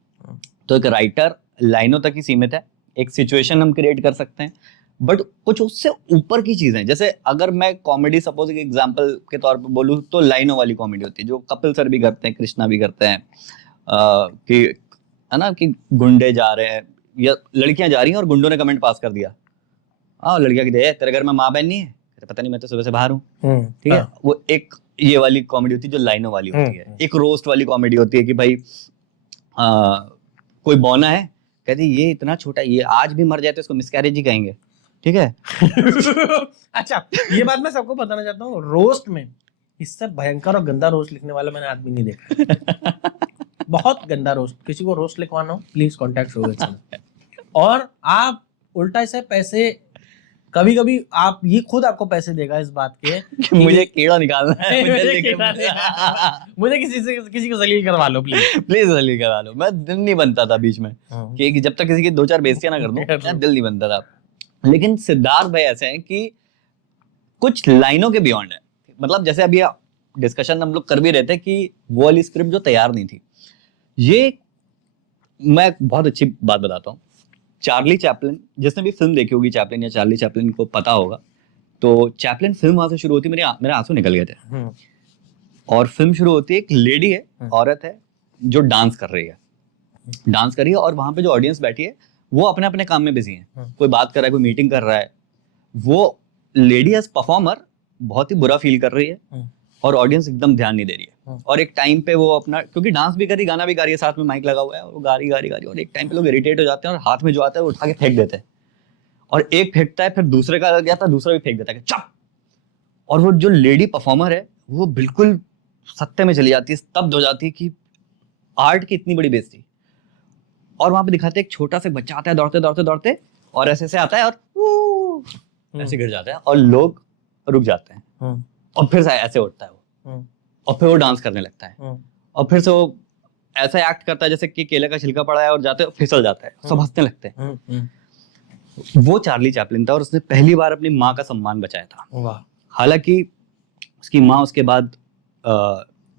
तो एक राइटर लाइनों तक ही सीमित है, एक सिचुएशन हम क्रिएट कर सकते हैं, बट कुछ उससे ऊपर की चीजें, जैसे अगर मैं कॉमेडी सपोज एक एग्जांपल के तौर पे बोलूँ तो लाइनों वाली कॉमेडी होती है जो कपिल सर भी करते हैं, कृष्णा भी करते हैं, कि है ना, कि गुंडे जा रहे हैं या लड़कियां जा रही हैं और गुंडों ने कमेंट पास कर दिया, हाँ लड़कियां की दे, तेरे घर में माँ बहन नहीं है, पता नहीं मैं तो सुबह से बाहर हूँ। ठीक है, वो एक ये वाली कॉमेडी होती है जो लाइनों वाली होती है। एक रोस्ट वाली कॉमेडी होती है कि भाई कोई बौना है, कहती ये इतना छोटा, ये आज भी मर जाए तो इसको मिसकैरेज ही कहेंगे। ठीक है। अच्छा, ये बात मैं सबको बताना चाहता हूँ, रोस्ट में इससे भयंकर और गंदा रोस्ट लिखने वाला मैंने आदमी नहीं देखा। बहुत गंदा रोस्ट। किसी को रोस्ट लिखवाना हो प्लीज कॉन्टैक्ट होगा। और आप उल्टा से पैसे, कभी कभी आप, ये खुद आपको पैसे देगा इस बात के कि मुझे कीड़ा निकालना है, मुझे किसी को जलील करवा लो प्लीज, प्लीज जलील करवा लो। मैं दिल नहीं बनता था बीच में कि जब तक किसी की 2-4 बेइज्जतियां ना कर दूं, दिल नहीं बनता था। लेकिन सिद्धार्थ भाई ऐसे हैं कि कुछ लाइनों के बियॉन्ड है। मतलब जैसे अभी डिस्कशन हम लोग कर भी रहे थे कि वो वाली स्क्रिप्ट जो तैयार नहीं थी, ये मैं बहुत अच्छी बात बताता हूँ। चार्ली चैपलिन, जिसने भी फिल्म देखी होगी चैपलिन या चार्ली चैपलिन को पता होगा, तो चैपलिन फिल्म वहां से शुरू होती, मेरे आंसू निकल गए थे। और फिल्म शुरू होती है, एक लेडी है, औरत है जो डांस कर रही है, और वहां पे जो ऑडियंस बैठी है वो अपने अपने काम में बिजी है। कोई बात कर रहा है, कोई मीटिंग कर रहा है। वो लेडी एज परफॉर्मर बहुत ही बुरा फील कर रही है और ऑडियंस एकदम ध्यान नहीं दे रही है। और एक टाइम पे वो अपना, क्योंकि डांस भी कर रही, गाना भी गा रही है, साथ में माइक लगा हुआ है, और वो गा रही, और एक टाइम पे लोग इरिटेट हो जाते हैं और हाथ में जो आता है वो उठा के फेंक देते हैं। और एक फेंकता है, फिर दूसरे का लग गया था, दूसरा भी फेंक देता है, चुप। और वो जो लेडी परफॉर्मर है वो बिल्कुल सत्ते में चली जाती है, स्तब्ध हो जाती है कि आर्ट की इतनी बड़ी बेइज्जती। और वहां पे दिखाते हैं एक छोटा सा बच्चा आता है दौड़ते और ऐसे आता है और ऐसे गिर जाता है और लोग रुक जाते हैं और फिर ऐसे उठता है वो और फिर वो डांस करने लगता है और फिर से वो ऐसा एक्ट करता है जैसे कि केले का छिलका पड़ा है और जाते फिसल जाता है, सब हंसने लगते हैं। वो चार्ली चैपलिन था और उसने पहली बार अपनी माँ का सम्मान बचाया था। हालांकि उसकी माँ उसके बाद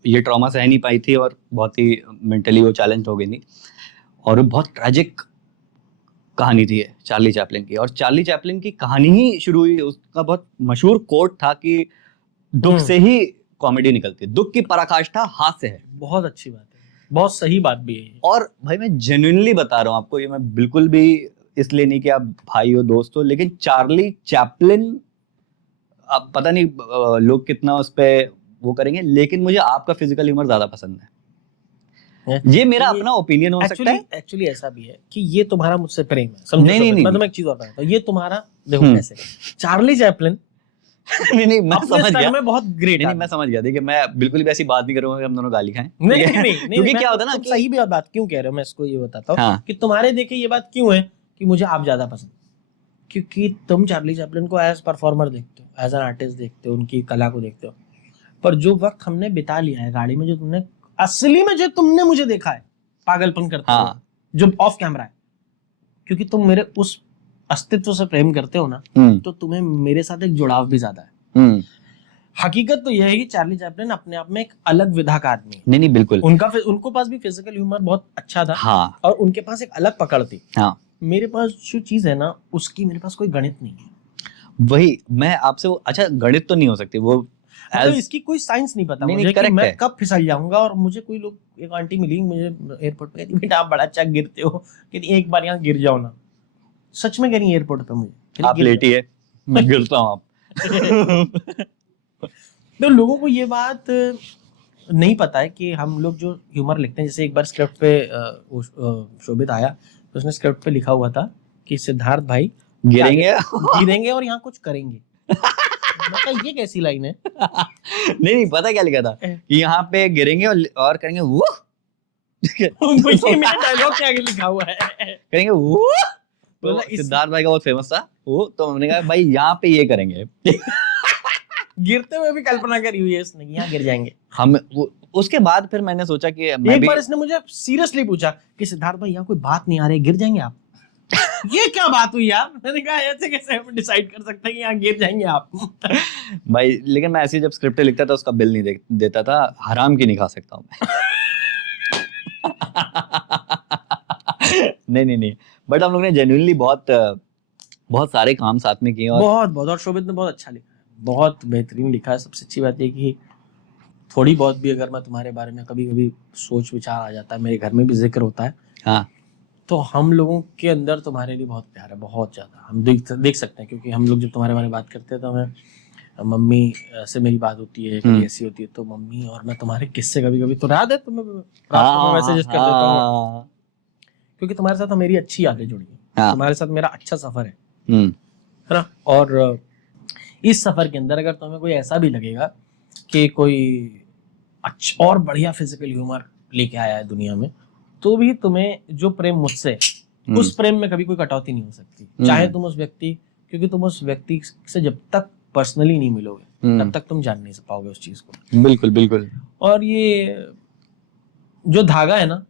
ये ट्रॉमा सह नहीं पाई थी और बहुत ही मेंटली वो चैलेंज हो गई थी, और बहुत ट्रैजिक कहानी थी चार्ली चैपलिन की। और चार्ली चैपलिन की कहानी ही शुरू हुई, उसका बहुत मशहूर कोट था कि दुख से ही कॉमेडी निकलती है, दुख की पराकाष्ठा हाथ से है। बहुत अच्छी बात है, बहुत सही बात भी है। और भाई मैं जेन्युइनली बता रहा हूँ आपको, ये मैं बिल्कुल भी इसलिए नहीं कि आप भाई हो, दोस्त हो, लेकिन चार्ली चैपलिन, अब पता नहीं लोग कितना उस पर वो करेंगे, लेकिन मुझे आपका फिजिकल ह्यूमर ज्यादा पसंद है। ये मेरा अपना ओपिनियन हो सकता है। एक्चुअली ऐसा भी है कि ये तुम्हारा मुझसे प्रेम है, समझो। नहीं, मैं तुम्हें एक चीज और बताता हूं, ये तुम्हारा देखो कैसे चार्ली चैपलिन नहीं मैं समझ गया, मैं बहुत ग्रेट। नहीं मैं समझ गया, देखिए मैं बिल्कुल भी ऐसी बात नहीं करूंगा कि हम दोनों गाली खाएं। नहीं, क्योंकि क्या होता है ना, सही भी बात क्यों कह रहे हो, मैं इसको ये बताता हूँ कि तुम्हारे देखे ये बात क्यों है कि मुझे आप ज्यादा पसंद। क्योंकि तुम चार्ली चैपलिन को एज परफॉर्मर देखते हो, एज एन आर्टिस्ट देखते हो, उनकी कला को देखते हो, पर जो वक्त हमने बिता लिया है गाड़ी में, जो तुमने असली में जो तुमने मुझे देखा है पागलपन करते हुए, हाँ। जो ऑफ कैमरा है, क्योंकि तुम मेरे उस अस्तित्व से प्रेम करते हो ना, तो तुम्हें मेरे साथ एक जुड़ाव भी ज्यादा है। हकीकत तो यह है कि चार्ली चैपलिन अपने आप में एक अलग विधा का आदमी है। नहीं बिल्कुल। उनको पास भी फिजिकल ह्यूमर बहुत अच्छा था। हाँ। और उनके पास एक अलग पकड़ थी। हाँ। मेरे पास जो चीज है ना, उसकी मेरे पास कोई गणित नहीं है। वही मैं आपसे वो, अच्छा गणित तो नहीं हो सकती वो, मतलब इसकी कोई साइंस नहीं पता नहीं, मुझे कि correct मैं है। कब फिसल जाऊंगा। और मुझे कोई लोग, एक आंटी मिली मुझे एयरपोर्ट पे, कहती बेटा आप बड़ा अच्छा गिरते हो, कहती एक बार यहाँ गिर जाओ ना। सच में कह रही एयरपोर्ट पे मुझे, आप लेटी है, मैं गिरता हूँ आप। तो लोगों को ये बात नहीं पता है कि हम लोग जो ह्यूमर लिखते हैं, जैसे एक बार स्क्रिप्ट पे शोभित आया, तो उसने स्क्रिप्ट पे लिखा हुआ था कि सिद्धार्थ भाई गिरेंगे और यहाँ कुछ करेंगे। मैं कहा ये कैसी लाइन है? नहीं पता क्या लिखा था कि यहाँ पे गिरेंगे और करेंगे वो। मुझे मेरे डायलॉग के आगे लिखा हुआ है, करेंगे वो। तो बोला सिद्धार्थ भाई का बहुत फेमस था वो, तो हमने कहा भाई यहाँ पे ये करेंगे। गिरते हुए भी कल्पना करी हुई है इसने, यहाँ गिर जाएंगे हम उसके बाद फिर मैंने सोचा कि मैं एक भी, बार इसने मुझे सीरियसली पूछा कि सिद्धार्थ भाई यहाँ कोई बात नहीं आ रही, गिर जाएंगे आप। ये क्या बात हुई यार? मैंने कहा ऐसे कैसे हम डिसाइड कर सकते हैं कि यहाँ गिर जाएंगे आप? भाई लेकिन मैं ऐसे जब स्क्रिप्ट लिखता था उसका बिल नहीं देता था, हराम की नहीं खा सकता हूँ मैं। नहीं बट हम लोग ने जेन्युइनली बहुत सारे काम साथ में किए। और बहुत और शोभित ने बहुत अच्छा लिखा है, बहुत बेहतरीन लिखा है। सबसे अच्छी बात ये कि थोड़ी बहुत भी अगर मैं तुम्हारे बारे में कभी कभी सोच विचार आ जाता है, मेरे घर में भी जिक्र होता है, हाँ, तो हम लोगों के अंदर तुम्हारे लिए बहुत प्यार है, बहुत ज्यादा। हम देख सकते हैं, क्योंकि हम लोग जब तुम्हारे बारे में बात करते हैं तो हमें मम्मी से मेरी बात होती है, कभी ऐसी होती है, तो मम्मी और मैं तुम्हारे किस्से कभी कभी, तो याद है तुम्हें रात को मैं मैसेजेस कर देता हूँ, क्योंकि तुम्हारे साथ मेरी अच्छी यादें जुड़ी है, तुम्हारे साथ मेरा अच्छा सफर है ना। और इस सफर के अंदर अगर तुम्हें कोई ऐसा भी लगेगा कि कोई अच्छा और बढ़िया फिजिकल ह्यूमर लेके आया है दुनिया में, तो भी तुम्हें जो प्रेम मुझसे, उस प्रेम में कभी कोई कटौती नहीं हो सकती। चाहे तुम उस व्यक्ति, क्योंकि तुम उस व्यक्ति से जब तक पर्सनली नहीं मिलोगे तब तक तुम जान नहीं पाओगे उस चीज को। बिल्कुल बिल्कुल। और ये जो धागा है ना,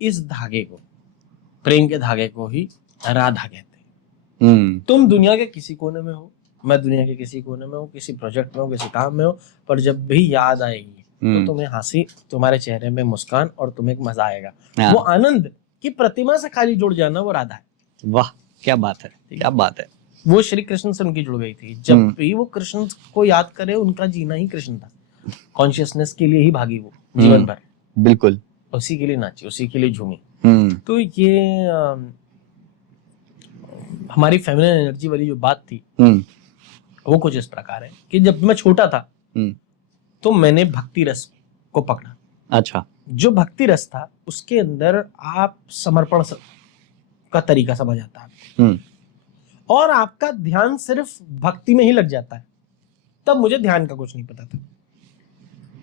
इस धागे को, प्रेम के धागे को ही राधा कहते हैं। तुम दुनिया के किसी कोने में हो, मैं दुनिया के किसी कोने में हूँ, किसी प्रोजेक्ट में हो, किसी काम में हो, पर जब भी याद आएगी तो तुम्हें हंसी, तुम्हारे चेहरे में मुस्कान, और तुम्हें एक मजा आएगा। वो आनंद की प्रतिमा से खाली जुड़ जाना, वो राधा है। वाह क्या बात है, क्या बात है। वो श्री कृष्ण से उनकी जुड़ गई थी। जब भी वो कृष्ण को याद करे, उनका जीना ही कृष्ण था, कॉन्शियसनेस के लिए ही भागी वो जीवन भर। बिल्कुल, उसी के लिए नाची, उसी के लिए झूमी। तो ये हमारी फेमिनिन एनर्जी वाली जो बात थी, वो कुछ इस प्रकार है कि जब मैं छोटा था तो मैंने भक्ति रस को पकड़ा। अच्छा। जो भक्ति रस था उसके अंदर आप समर्पण का तरीका समझ आता है, और आपका ध्यान सिर्फ भक्ति में ही लग जाता है। तब मुझे ध्यान का कुछ नहीं पता था।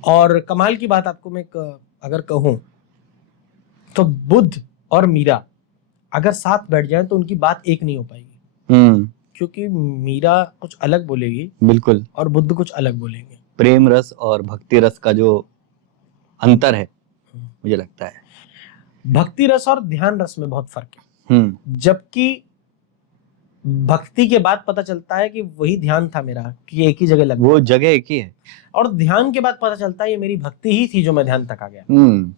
और कमाल की बात आपको मैं अगर कहूं तो बुद्ध और मीरा अगर साथ बैठ जाएं तो उनकी बात एक नहीं हो पाएगी, क्योंकि मीरा कुछ अलग बोलेगी, बिल्कुल, और बुद्ध कुछ अलग बोलेंगे। प्रेम रस और भक्ति रस का जो अंतर है, मुझे लगता है भक्ति रस और ध्यान रस में बहुत फर्क है। जबकि भक्ति के बाद पता चलता है कि वही ध्यान था मेरा, कि एक ही जगह लग, वो जगह एक ही है। और ध्यान के बाद पता चलता है ये मेरी भक्ति ही थी जो मैं ध्यान तक आ गया।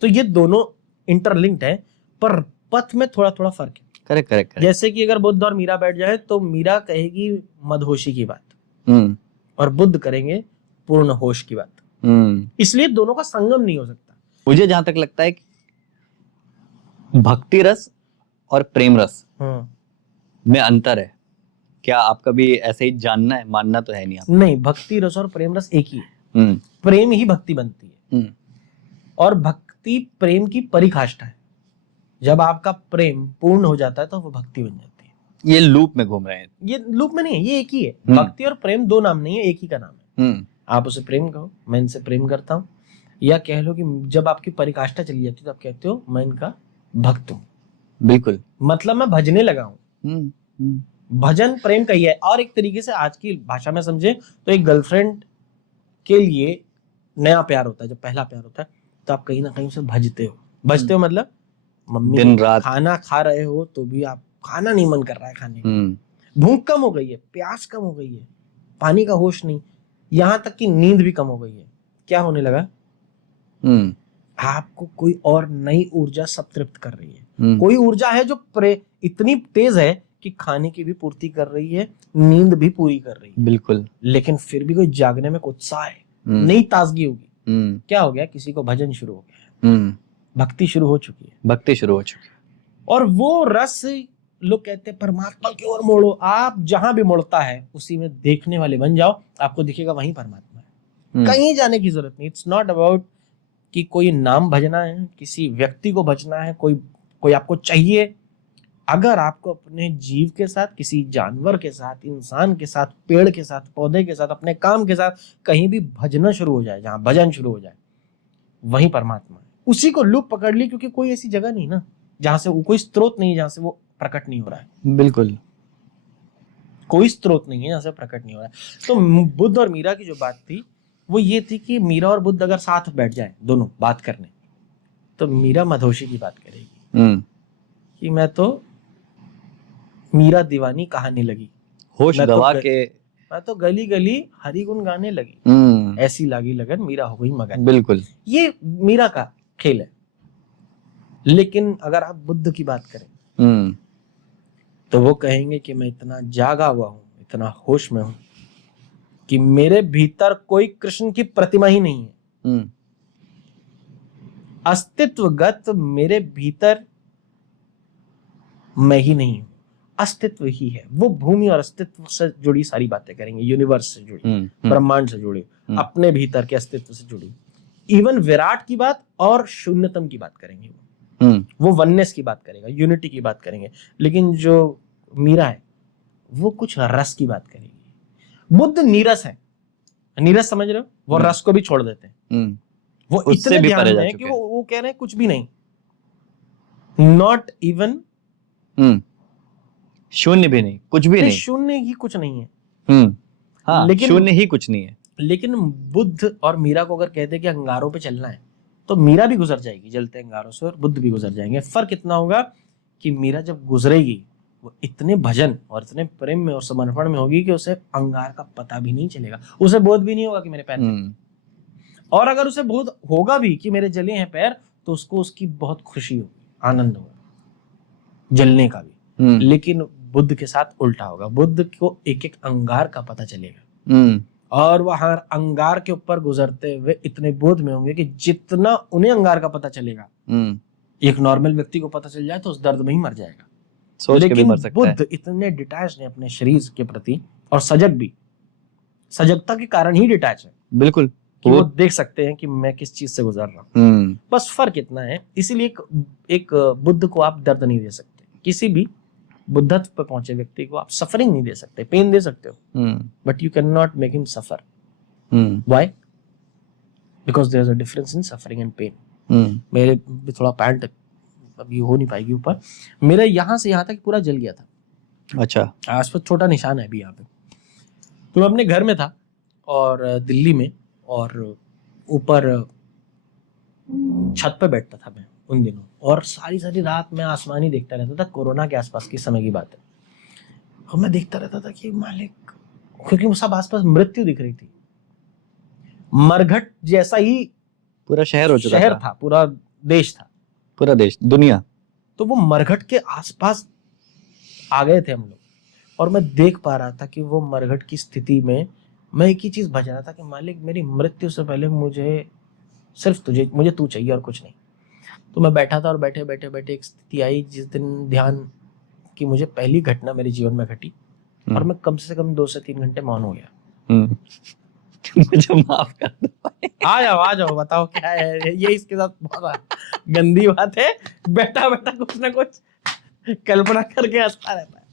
तो ये दोनों इंटरलिंक्ड है, पर पथ में थोड़ा थोड़ा फर्क है। Correct correct. जैसे कि अगर बुद्ध और मीरा बैठ जाए तो मीरा कहेगी मदहोशी की बात, और बुद्ध करेंगे पूर्ण होश की बात। इसलिए दोनों का संगम नहीं हो सकता। मुझे जहां तक लगता है कि भक्ति रस और प्रेम रस में अंतर है। क्या आपका भी ऐसे ही जानना है? मानना तो है नहीं आप। नहीं, भक्ति रस और प्रेम रस एक ही है। प्रेम ही भक्ति बनती है, और भक्ति प्रेम की परिकाष्ठा है। जब आपका प्रेम पूर्ण हो जाता है तो वो भक्ति बन जाती है। ये लूप में घूम रहे हैं। ये लूप में नहीं है, ये एक ही है। भक्ति और प्रेम दो नाम नहीं है, एक ही का नाम है। आप उसे प्रेम कहो, मैं इनसे प्रेम करता हूँ, या कह लो कि जब आपकी परिकाष्ठा चली जाती है तो आप कहते हो मैं इनका भक्त हूँ। बिल्कुल, मतलब मैं भजने लगा हूँ, भजन प्रेम का ही है। और एक तरीके से आज की भाषा में समझे तो एक गर्लफ्रेंड के लिए नया प्यार होता है, जब पहला प्यार होता है तो आप कहीं ना कहीं उसे भजते हो। भजते हो मतलब मम्मी दिन रात। खाना खा रहे हो तो भी आप खाना नहीं मन कर रहा है खाने का, भूख कम हो गई है, प्यास कम हो गई है, पानी का होश नहीं, यहाँ तक कि नींद भी कम हो गई है। क्या होने लगा? आपको कोई और नई ऊर्जा सब तृप्त कर रही है। कोई ऊर्जा है जो इतनी तेज है कि खाने की भी पूर्ति कर रही है, नींद भी पूरी कर रही है। बिल्कुल। लेकिन फिर भी कोई जागने में उत्साह है, नई ताजगी होगी। क्या हो गया? किसी को भजन शुरू हो गया, भक्ति शुरू हो चुकी है, भक्ति शुरू हो चुकी है। और वो रस लोग कहते हैं परमात्मा की ओर मोड़ो। आप जहां भी मुड़ता है उसी में देखने वाले बन जाओ, आपको दिखेगा वहीं परमात्मा है। कहीं जाने की जरूरत नहीं। इट्स नॉट अबाउट कि कोई नाम भजना है, किसी व्यक्ति को भजना है, कोई आपको चाहिए। अगर आपको अपने जीव के साथ, किसी जानवर के साथ, इंसान के साथ, पेड़ के साथ, पौधे के साथ, अपने काम के साथ कहीं भी भजना शुरू हो जाए, जहां भजन शुरू हो जाए, वहीं परमात्मा है। उसी को लूप पकड़ ली, क्योंकि कोई ऐसी जगह नहीं ना जहां से वो, कोई स्रोत नहीं जहां से वो प्रकट नहीं हो रहा है। बिल्कुल, कोई स्रोत नहीं है जहां से प्रकट नहीं हो रहा है। तो बुद्ध और मीरा की जो बात थी वो ये थी कि मीरा और बुद्ध अगर साथ बैठ जाए दोनों बात करने, तो मीरा मधोशी की बात करेगी कि मैं तो मीरा दीवानी कहानी लगी, होश गवा के मैं तो गली गली हरि गुण गाने लगी, ऐसी लागी लगन मीरा हो गई मगन। बिल्कुल, ये मीरा का खेल है। लेकिन अगर आप बुद्ध की बात करें तो वो कहेंगे कि मैं इतना जागा हुआ हूं, इतना होश में हूं कि मेरे भीतर कोई कृष्ण की प्रतिमा ही नहीं है। अस्तित्वगत मेरे भीतर मैं ही नहीं हूं, अस्तित्व ही है। वो भूमि और अस्तित्व से जुड़ी सारी बातें करेंगे, यूनिवर्स से जुड़ी, ब्रह्मांड से जुड़ी, अपने भीतर के अस्तित्व से जुड़ी। इवन विराट की बात और शून्यतम की बात करेंगे। वो वननेस की बात करेगा, यूनिटी की बात करेंगे। लेकिन जो मीरा है वो कुछ रस की बात करेगी। बुद्ध नीरस है, नीरस समझ रहे हो? वो रस को भी छोड़ देते हैं। वो इतने ध्यान में है कि वो कह रहे हैं कुछ भी नहीं, नॉट इवन, शून्य भी नहीं, कुछ भी नहीं, शून्य ही कुछ नहीं है। हाँ, लेकिन शून्य ही कुछ नहीं है। लेकिन बुद्ध और मीरा को अगर कहते कि अंगारों पे चलना है तो मीरा भी गुजर जाएगी जलते अंगारों से, और बुद्ध भी गुजर जाएंगे। फर्क इतना होगा कि मीरा जब गुजरेगी वो इतने भजन और इतने प्रेम में और समर्पण में होगी कि उसे अंगार का पता भी नहीं चलेगा, उसे बोध भी नहीं होगा कि मेरे पैर हैं। और अगर उसे बोध होगा भी कि मेरे जले हैं पैर, तो उसको उसकी बहुत खुशी होगी, आनंद होगा जलने का भी। लेकिन बुद्ध के साथ उल्टा होगा। बुद्ध को एक एक अंगार का पता चलेगा, और वहां अंगार के ऊपर गुजरते हुए इतने बोध में होंगे कि जितना उन्हें अंगार का पता चलेगा, एक नॉर्मल व्यक्ति को पता चल जाए तो उस दर्द में ही मर जाएगा। लेकिन बुद्ध इतने डिटैच है अपने शरीर के प्रति, और सजग भी, सजगता के कारण ही डिटैच है। बिल्कुल, कि वो देख सकते हैं कि मैं किस चीज से गुजर रहा हूँ। बस फर्क इतना है। इसीलिए एक बुद्ध को आप दर्द नहीं दे सकते, किसी भी बुद्धत्व पर पहुंचे व्यक्ति को आप सफरिंग नहीं दे सकते, पेन दे सकते हो, but you can not make him suffer. Why? Because there is a difference in suffering and pain. मेरे भी थोड़ा पैंट अभी हो नहीं पाएगी ऊपर, मेरे यहाँ से यहाँ तक पूरा जल गया था। अच्छा, आस पास छोटा निशान है अभी यहाँ पे। तो मैं अपने घर में था और दिल्ली में, और ऊपर छत पे बैठता था मैं उन दिनों, और सारी सारी रात मैं आसमान ही देखता रहता था। कोरोना के आसपास की समय की बात है। और मैं देखता रहता था कि मालिक, क्योंकि वो सब आसपास मृत्यु दिख रही थी, मरघट जैसा ही पूरा शहर हो चुका शहर था, पूरा देश था, पूरा देश, दुनिया। तो वो मरघट के आसपास आ गए थे हम लोग, और मैं देख पा रहा था कि वो मरघट की स्थिति में मैं एक ही चीज भज रहा था कि मालिक, मेरी मृत्यु से पहले मुझे सिर्फ मुझे तू चाहिए और कुछ नहीं। तो मैं बैठा था, और बैठे बैठे बैठे एक स्थिति आई जिस दिन ध्यान की मुझे पहली घटना मेरे जीवन में घटी, और मैं कम से कम 2 से 3 घंटे मौन हो गया। मुझे माफ कर दो। आ जाओ बताओ क्या है ये। इसके साथ बहुत गंदी बात है, बैठा बैठा कुछ ना कुछ कल्पना करके हंसता रहता है।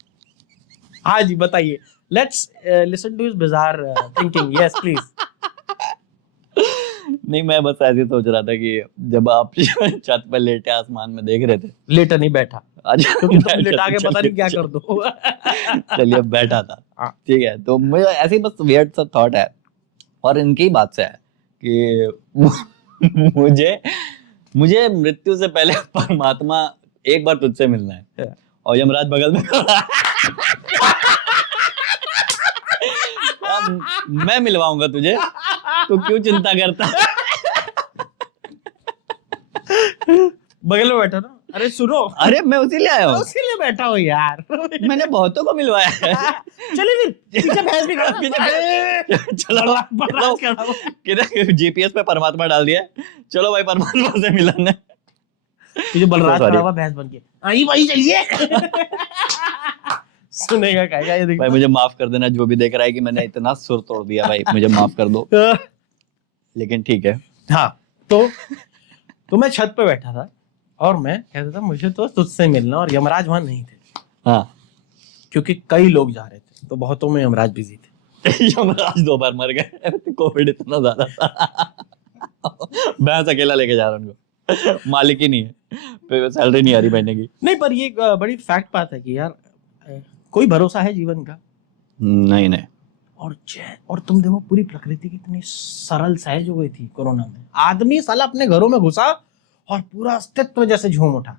हाँ जी बताइए, let's listen to his bizarre thinking. Yes please. नहीं, मैं बस ऐसे ही सोच रहा था कि जब आप छत पर लेटे आसमान में देख रहे थे, लेटा नहीं बैठा, अच्छा क्योंकि तुम लेटा के पता नहीं क्या कर दो। चलिए बैठा था, हाँ। ठीक है। तो मुझे ऐसे ही बस वियर्ड सा थॉट है, और इनकी ही बात से है कि मुझे मृत्यु से पहले परमात्मा एक बार तुझसे मिलना है, और यमराज बगल में खड़ा है। अब मैं मिलवाऊंगा तुझे, तो क्यों चिंता करता है? बगल में बैठा ना, अरे सुनो, अरे मैं उसी लिए आया हूँ, उसके लिए बैठा हो यार। मैंने बहुतों को मिलवाया है। चलिए फिर पीछे भैंस भी खड़ा, पीछे चलो, किधर जीपीएस पे परमात्मा डाल दिया है। चलो भाई परमात्मा से मिलन है। पीछे बलराज खड़ा हुआ भैंस बन के, आई भाई चलिए। सुनेगा कहेगा ये देखो भाई मुझे माफ कर देना, जो भी देख रहा है, कि मैंने इतना सुर तोड़ दिया भाई, मुझे माफ कर दो, लेकिन ठीक है। हाँ, तो मैं छत पे बैठा था और मैं कहता था मुझे तो तुझसे मिलना, और यमराज वहां नहीं थे, हाँ, क्योंकि कई लोग जा रहे थे, तो बहुतों में यमराज बिजी थे। यमराज 2 बार मर गए, कोविड इतना ज्यादा था। भैंस अकेला लेके जा रहा हूँ उनको, मालिक ही नहीं है, सैलरी नहीं आ रही महीने की। नहीं, पर ये एक बड़ी फैक्ट बात है कि यार कोई भरोसा है जीवन का। नहीं नहीं, और तुम देखो पूरी प्रकृति कितनी सरल सहज हो गई थी कोरोना में। आदमी साला अपने घरों में घुसा और पूरा अस्तित्व जैसे झूम उठा,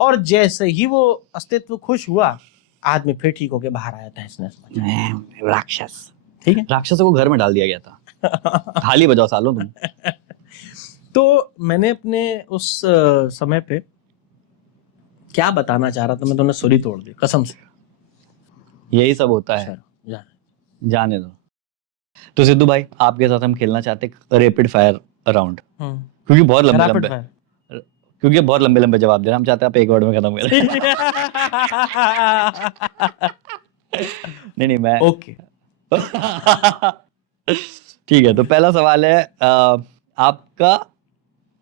और जैसे ही वो अस्तित्व खुश हुआ, आदमी फिर ठीक होके बाहर आया था, इसने राक्षस, ठीक है। राक्षसों को घर में डाल दिया गया था। थाली बजाओ सालों तुम। तो मैंने अपने उस समय पे क्या बताना चाह रहा था, मैं तुमने सुरी तोड़ दी कसम से। यही सब होता है, जाने दो। तो सिद्धू भाई, आपके साथ हम खेलना चाहते हैं रैपिड फायर राउंड, क्योंकि बहुत लंबे लंबे जवाब दे रहे हैं, हम चाहते हैं आप एक वर्ड में खत्म करें। नहीं मैं ओके। ठीक है, तो पहला सवाल है, आपका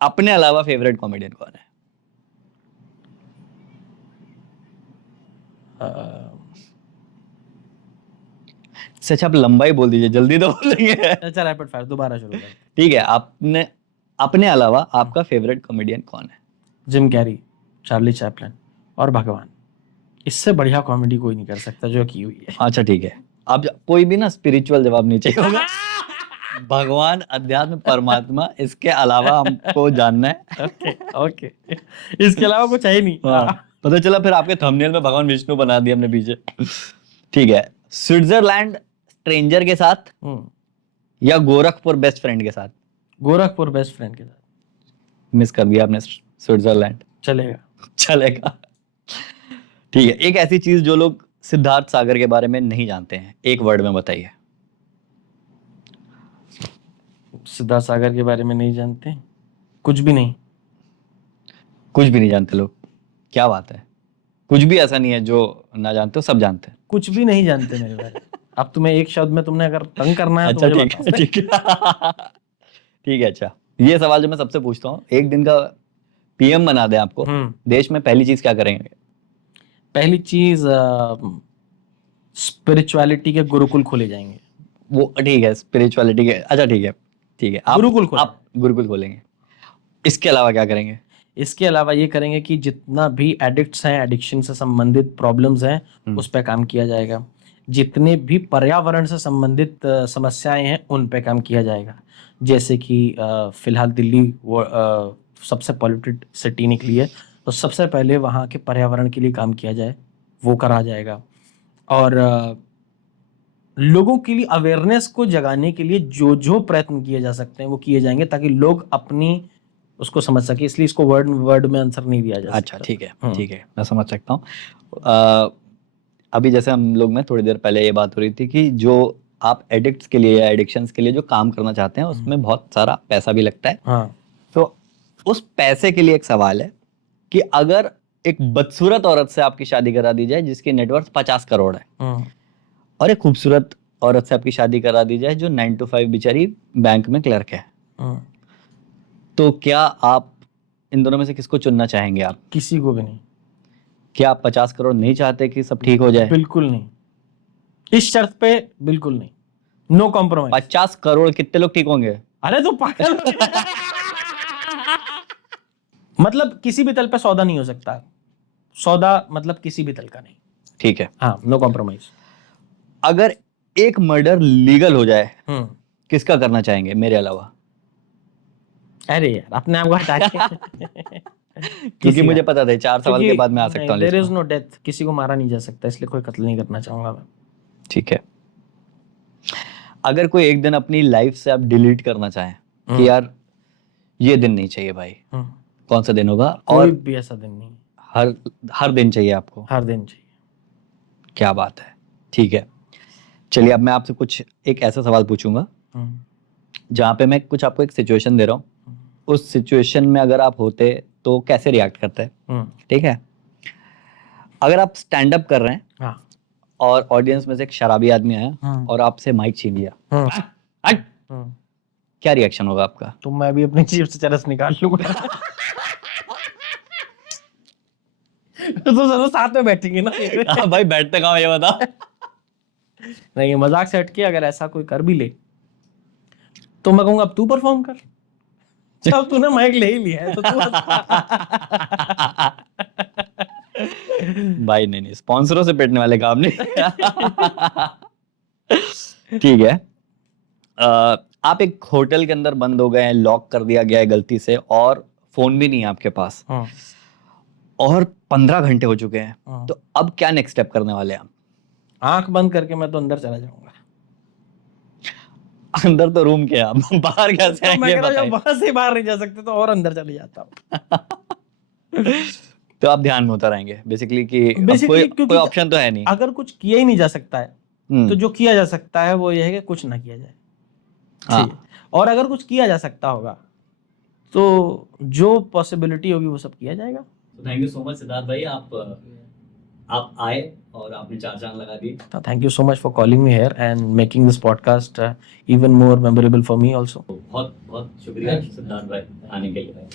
अपने अलावा फेवरेट कॉमेडियन कौन है? सच, आप लंबाई बोल दीजिए, जल्दी तो बोलेंगे। अच्छा, रैपिड फायर दोबारा शुरू कर। ठीक है, आपने अपने अलावा आपका फेवरेट कॉमेडियन कौन है? जिम कैरी, चार्ली चैपलिन और भगवान। इससे बढ़िया कॉमेडी कोई नहीं कर सकता जो की हुई है। अच्छा ठीक है, अब कोई भी ना स्पिरिचुअल जवाब नहीं चाहिए होगा। भगवान, अध्यात्म, परमात्मा, इसके अलावा हमको जानना है। ओके ओके, इसके अलावा कुछ है ही नहीं। हाँ, पता चला फिर आपके थंबनेल में भगवान विष्णु बना दिया हमने पीछे। ठीक है, स्विट्जरलैंड स्ट्रेंजर के साथ या गोरखपुर बेस्ट फ्रेंड के साथ? गोरखपुर बेस्ट फ्रेंड के साथ। मिस कर दिया आपने स्विट्जरलैंड। चलेगा। ठीक है, एक ऐसी चीज जो लोग सिद्धार्थ सागर के बारे में नहीं जानते हैं, एक वर्ड में बताइए। सिद्धार्थ सागर के बारे में नहीं जानते? कुछ भी नहीं। कुछ भी नहीं जानते लोग? क्या बात है, कुछ भी ऐसा नहीं है जो ना जानते हो, सब जानते हैं। कुछ भी नहीं जानते मेरे बारे में। अब तुम्हें एक शब्द में तुमने अगर तंग करना है, अच्छा तो ठीक है, ठीक है। ठीक है, अच्छा ये सवाल जो मैं सबसे पूछता हूँ, एक दिन का पीएम बना दें आपको, देश में पहली चीज क्या करेंगे? पहली चीज स्पिरिचुअलिटी के गुरुकुल खोले जाएंगे। वो ठीक है, स्पिरिचुअलिटी के, अच्छा ठीक है, ठीक है, आप गुरुकुल खोलेंगे। इसके अलावा क्या करेंगे? इसके अलावा ये करेंगे कि जितना भी एडिक्ट्स हैं, एडिक्शन से संबंधित प्रॉब्लम्स हैं, उस पर काम किया जाएगा। जितने भी पर्यावरण से संबंधित समस्याएं हैं, उन पे काम किया जाएगा। जैसे कि फिलहाल दिल्ली सबसे पॉल्यूटेड सिटी निकली है, तो सबसे पहले वहाँ के पर्यावरण के लिए काम किया जाए, वो करा जाएगा। और लोगों के लिए अवेयरनेस को जगाने के लिए जो जो प्रयत्न किए जा सकते हैं वो किए जाएंगे, ताकि लोग अपनी उसको समझ सके। इसलिए इसको वर्ड में आंसर नहीं दिया जा सकता। अच्छा ठीक है, ठीक है, मैं समझ सकता हूँ। अभी जैसे हम लोग में थोड़ी देर पहले ये बात हो रही थी कि जो आप एडिक्ट्स के लिए या एडिक्शंस के लिए जो काम करना चाहते हैं, उसमें बहुत सारा पैसा भी लगता है। हाँ। तो उस पैसे के लिए एक सवाल है कि अगर एक बदसूरत औरत से आपकी शादी करा दी जाए जिसकी नेटवर्थ 50 करोड़ है, और एक खूबसूरत औरत से आपकी शादी करा दी जाए जो 9 to 5 बेचारी बैंक में क्लर्क है, तो क्या आप इन दोनों में से किसको चुनना चाहेंगे? आप किसी को भी नहीं। क्या आप 50 करोड़ नहीं चाहते कि सब ठीक हो जाए? बिल्कुल नहीं, इस शर्त पे बिल्कुल नहीं, नो कॉम्प्रोमाइज। 50 करोड़ कितने लोग ठीक होंगे? अरे तो पागल मतलब किसी भी तल पे सौदा नहीं हो सकता, सौदा मतलब किसी भी तल का नहीं। ठीक है, हाँ, नो कॉम्प्रोमाइज। अगर एक मर्डर लीगल हो जाए किसका करना चाहेंगे मेरे अलावा? अरे यार अपने आप को हटा के क्योंकि मुझे पता था 4 सवाल के बाद मैं आ सकता हूँ देयर लिस्ट इज में। नो डेथ, किसी को मारा नहीं जा सकता, इसलिए कोई कत्ल नहीं करना चाहूंगा मैं। ठीक है, अगर कोई एक दिन अपनी लाइफ से आप डिलीट करना चाहें कि यार ये दिन नहीं चाहिए भाई, कौन सा दिन होगा? कोई और भी ऐसा दिन नहीं, हर हर दिन चाहिए आपको? हर दिन चाहिए। क्या बात है, ठीक है। चलिए अब मैं आपसे कुछ एक ऐसा सवाल पूछूंगा जहाँ पे मैं कुछ आपको एक सिचुएशन दे रहा हूँ, उस सिचुएशन में अगर आप होते तो कैसे रिएक्ट करते हैं, ठीक है? अगर आप स्टैंड अप कर रहे हैं हाँ, और ऑडियंस में से एक शराबी आदमी आया और आपसे माइक छीन लिया, हट, क्या रिएक्शन होगा आपका? तो मैं भी अपनी जीभ से चरस निकाल लूंगा। तो दोनों साथ में बैठेंगे ना। हाँ भाई, बैठते कहाँ ये बता। नहीं, मजाक से हटके अगर ऐसा कोई कर भी ले तो मैं कहूंगा अब तू परफॉर्म कर, जब तूने माइक ले ही लिया है तो तू भाई नहीं, स्पॉन्सरों से पिटने वाले काम नहीं। ठीक है, आप एक होटल के अंदर बंद हो गए हैं, लॉक कर दिया गया है गलती से, और फोन भी नहीं है आपके पास, और 15 घंटे हो चुके हैं, तो अब क्या नेक्स्ट स्टेप करने वाले हैं आप? आंख बंद करके मैं तो अंदर चला जाऊंगा। अंदर तो रूम के आप बाहर कैसे तो मैं आएंगे कह रहा हूं, बताइए? जब वहां से बाहर नहीं जा सकते तो और अंदर चले जाता हूँ। तो आप ध्यान में होता रहेंगे बेसिकली कि अब Basically, कोई ऑप्शन तो है नहीं। अगर कुछ किया ही नहीं जा सकता है तो जो किया जा सकता है वो ये है कि कुछ ना किया जाए। हाँ। ठीक है। और अगर कुछ किया जा सकता होगा तो जो पॉसिबिलिटी होगी वो सब किया जाएगा। Thank you so much Siddharth भाई, आप आए और आपने 4 चांद लगा दिए। Thank you so much for calling me here and making this podcast even more memorable for me also. बहुत बहुत शुक्रिया सिद्धार्थ भाई आने के लिए।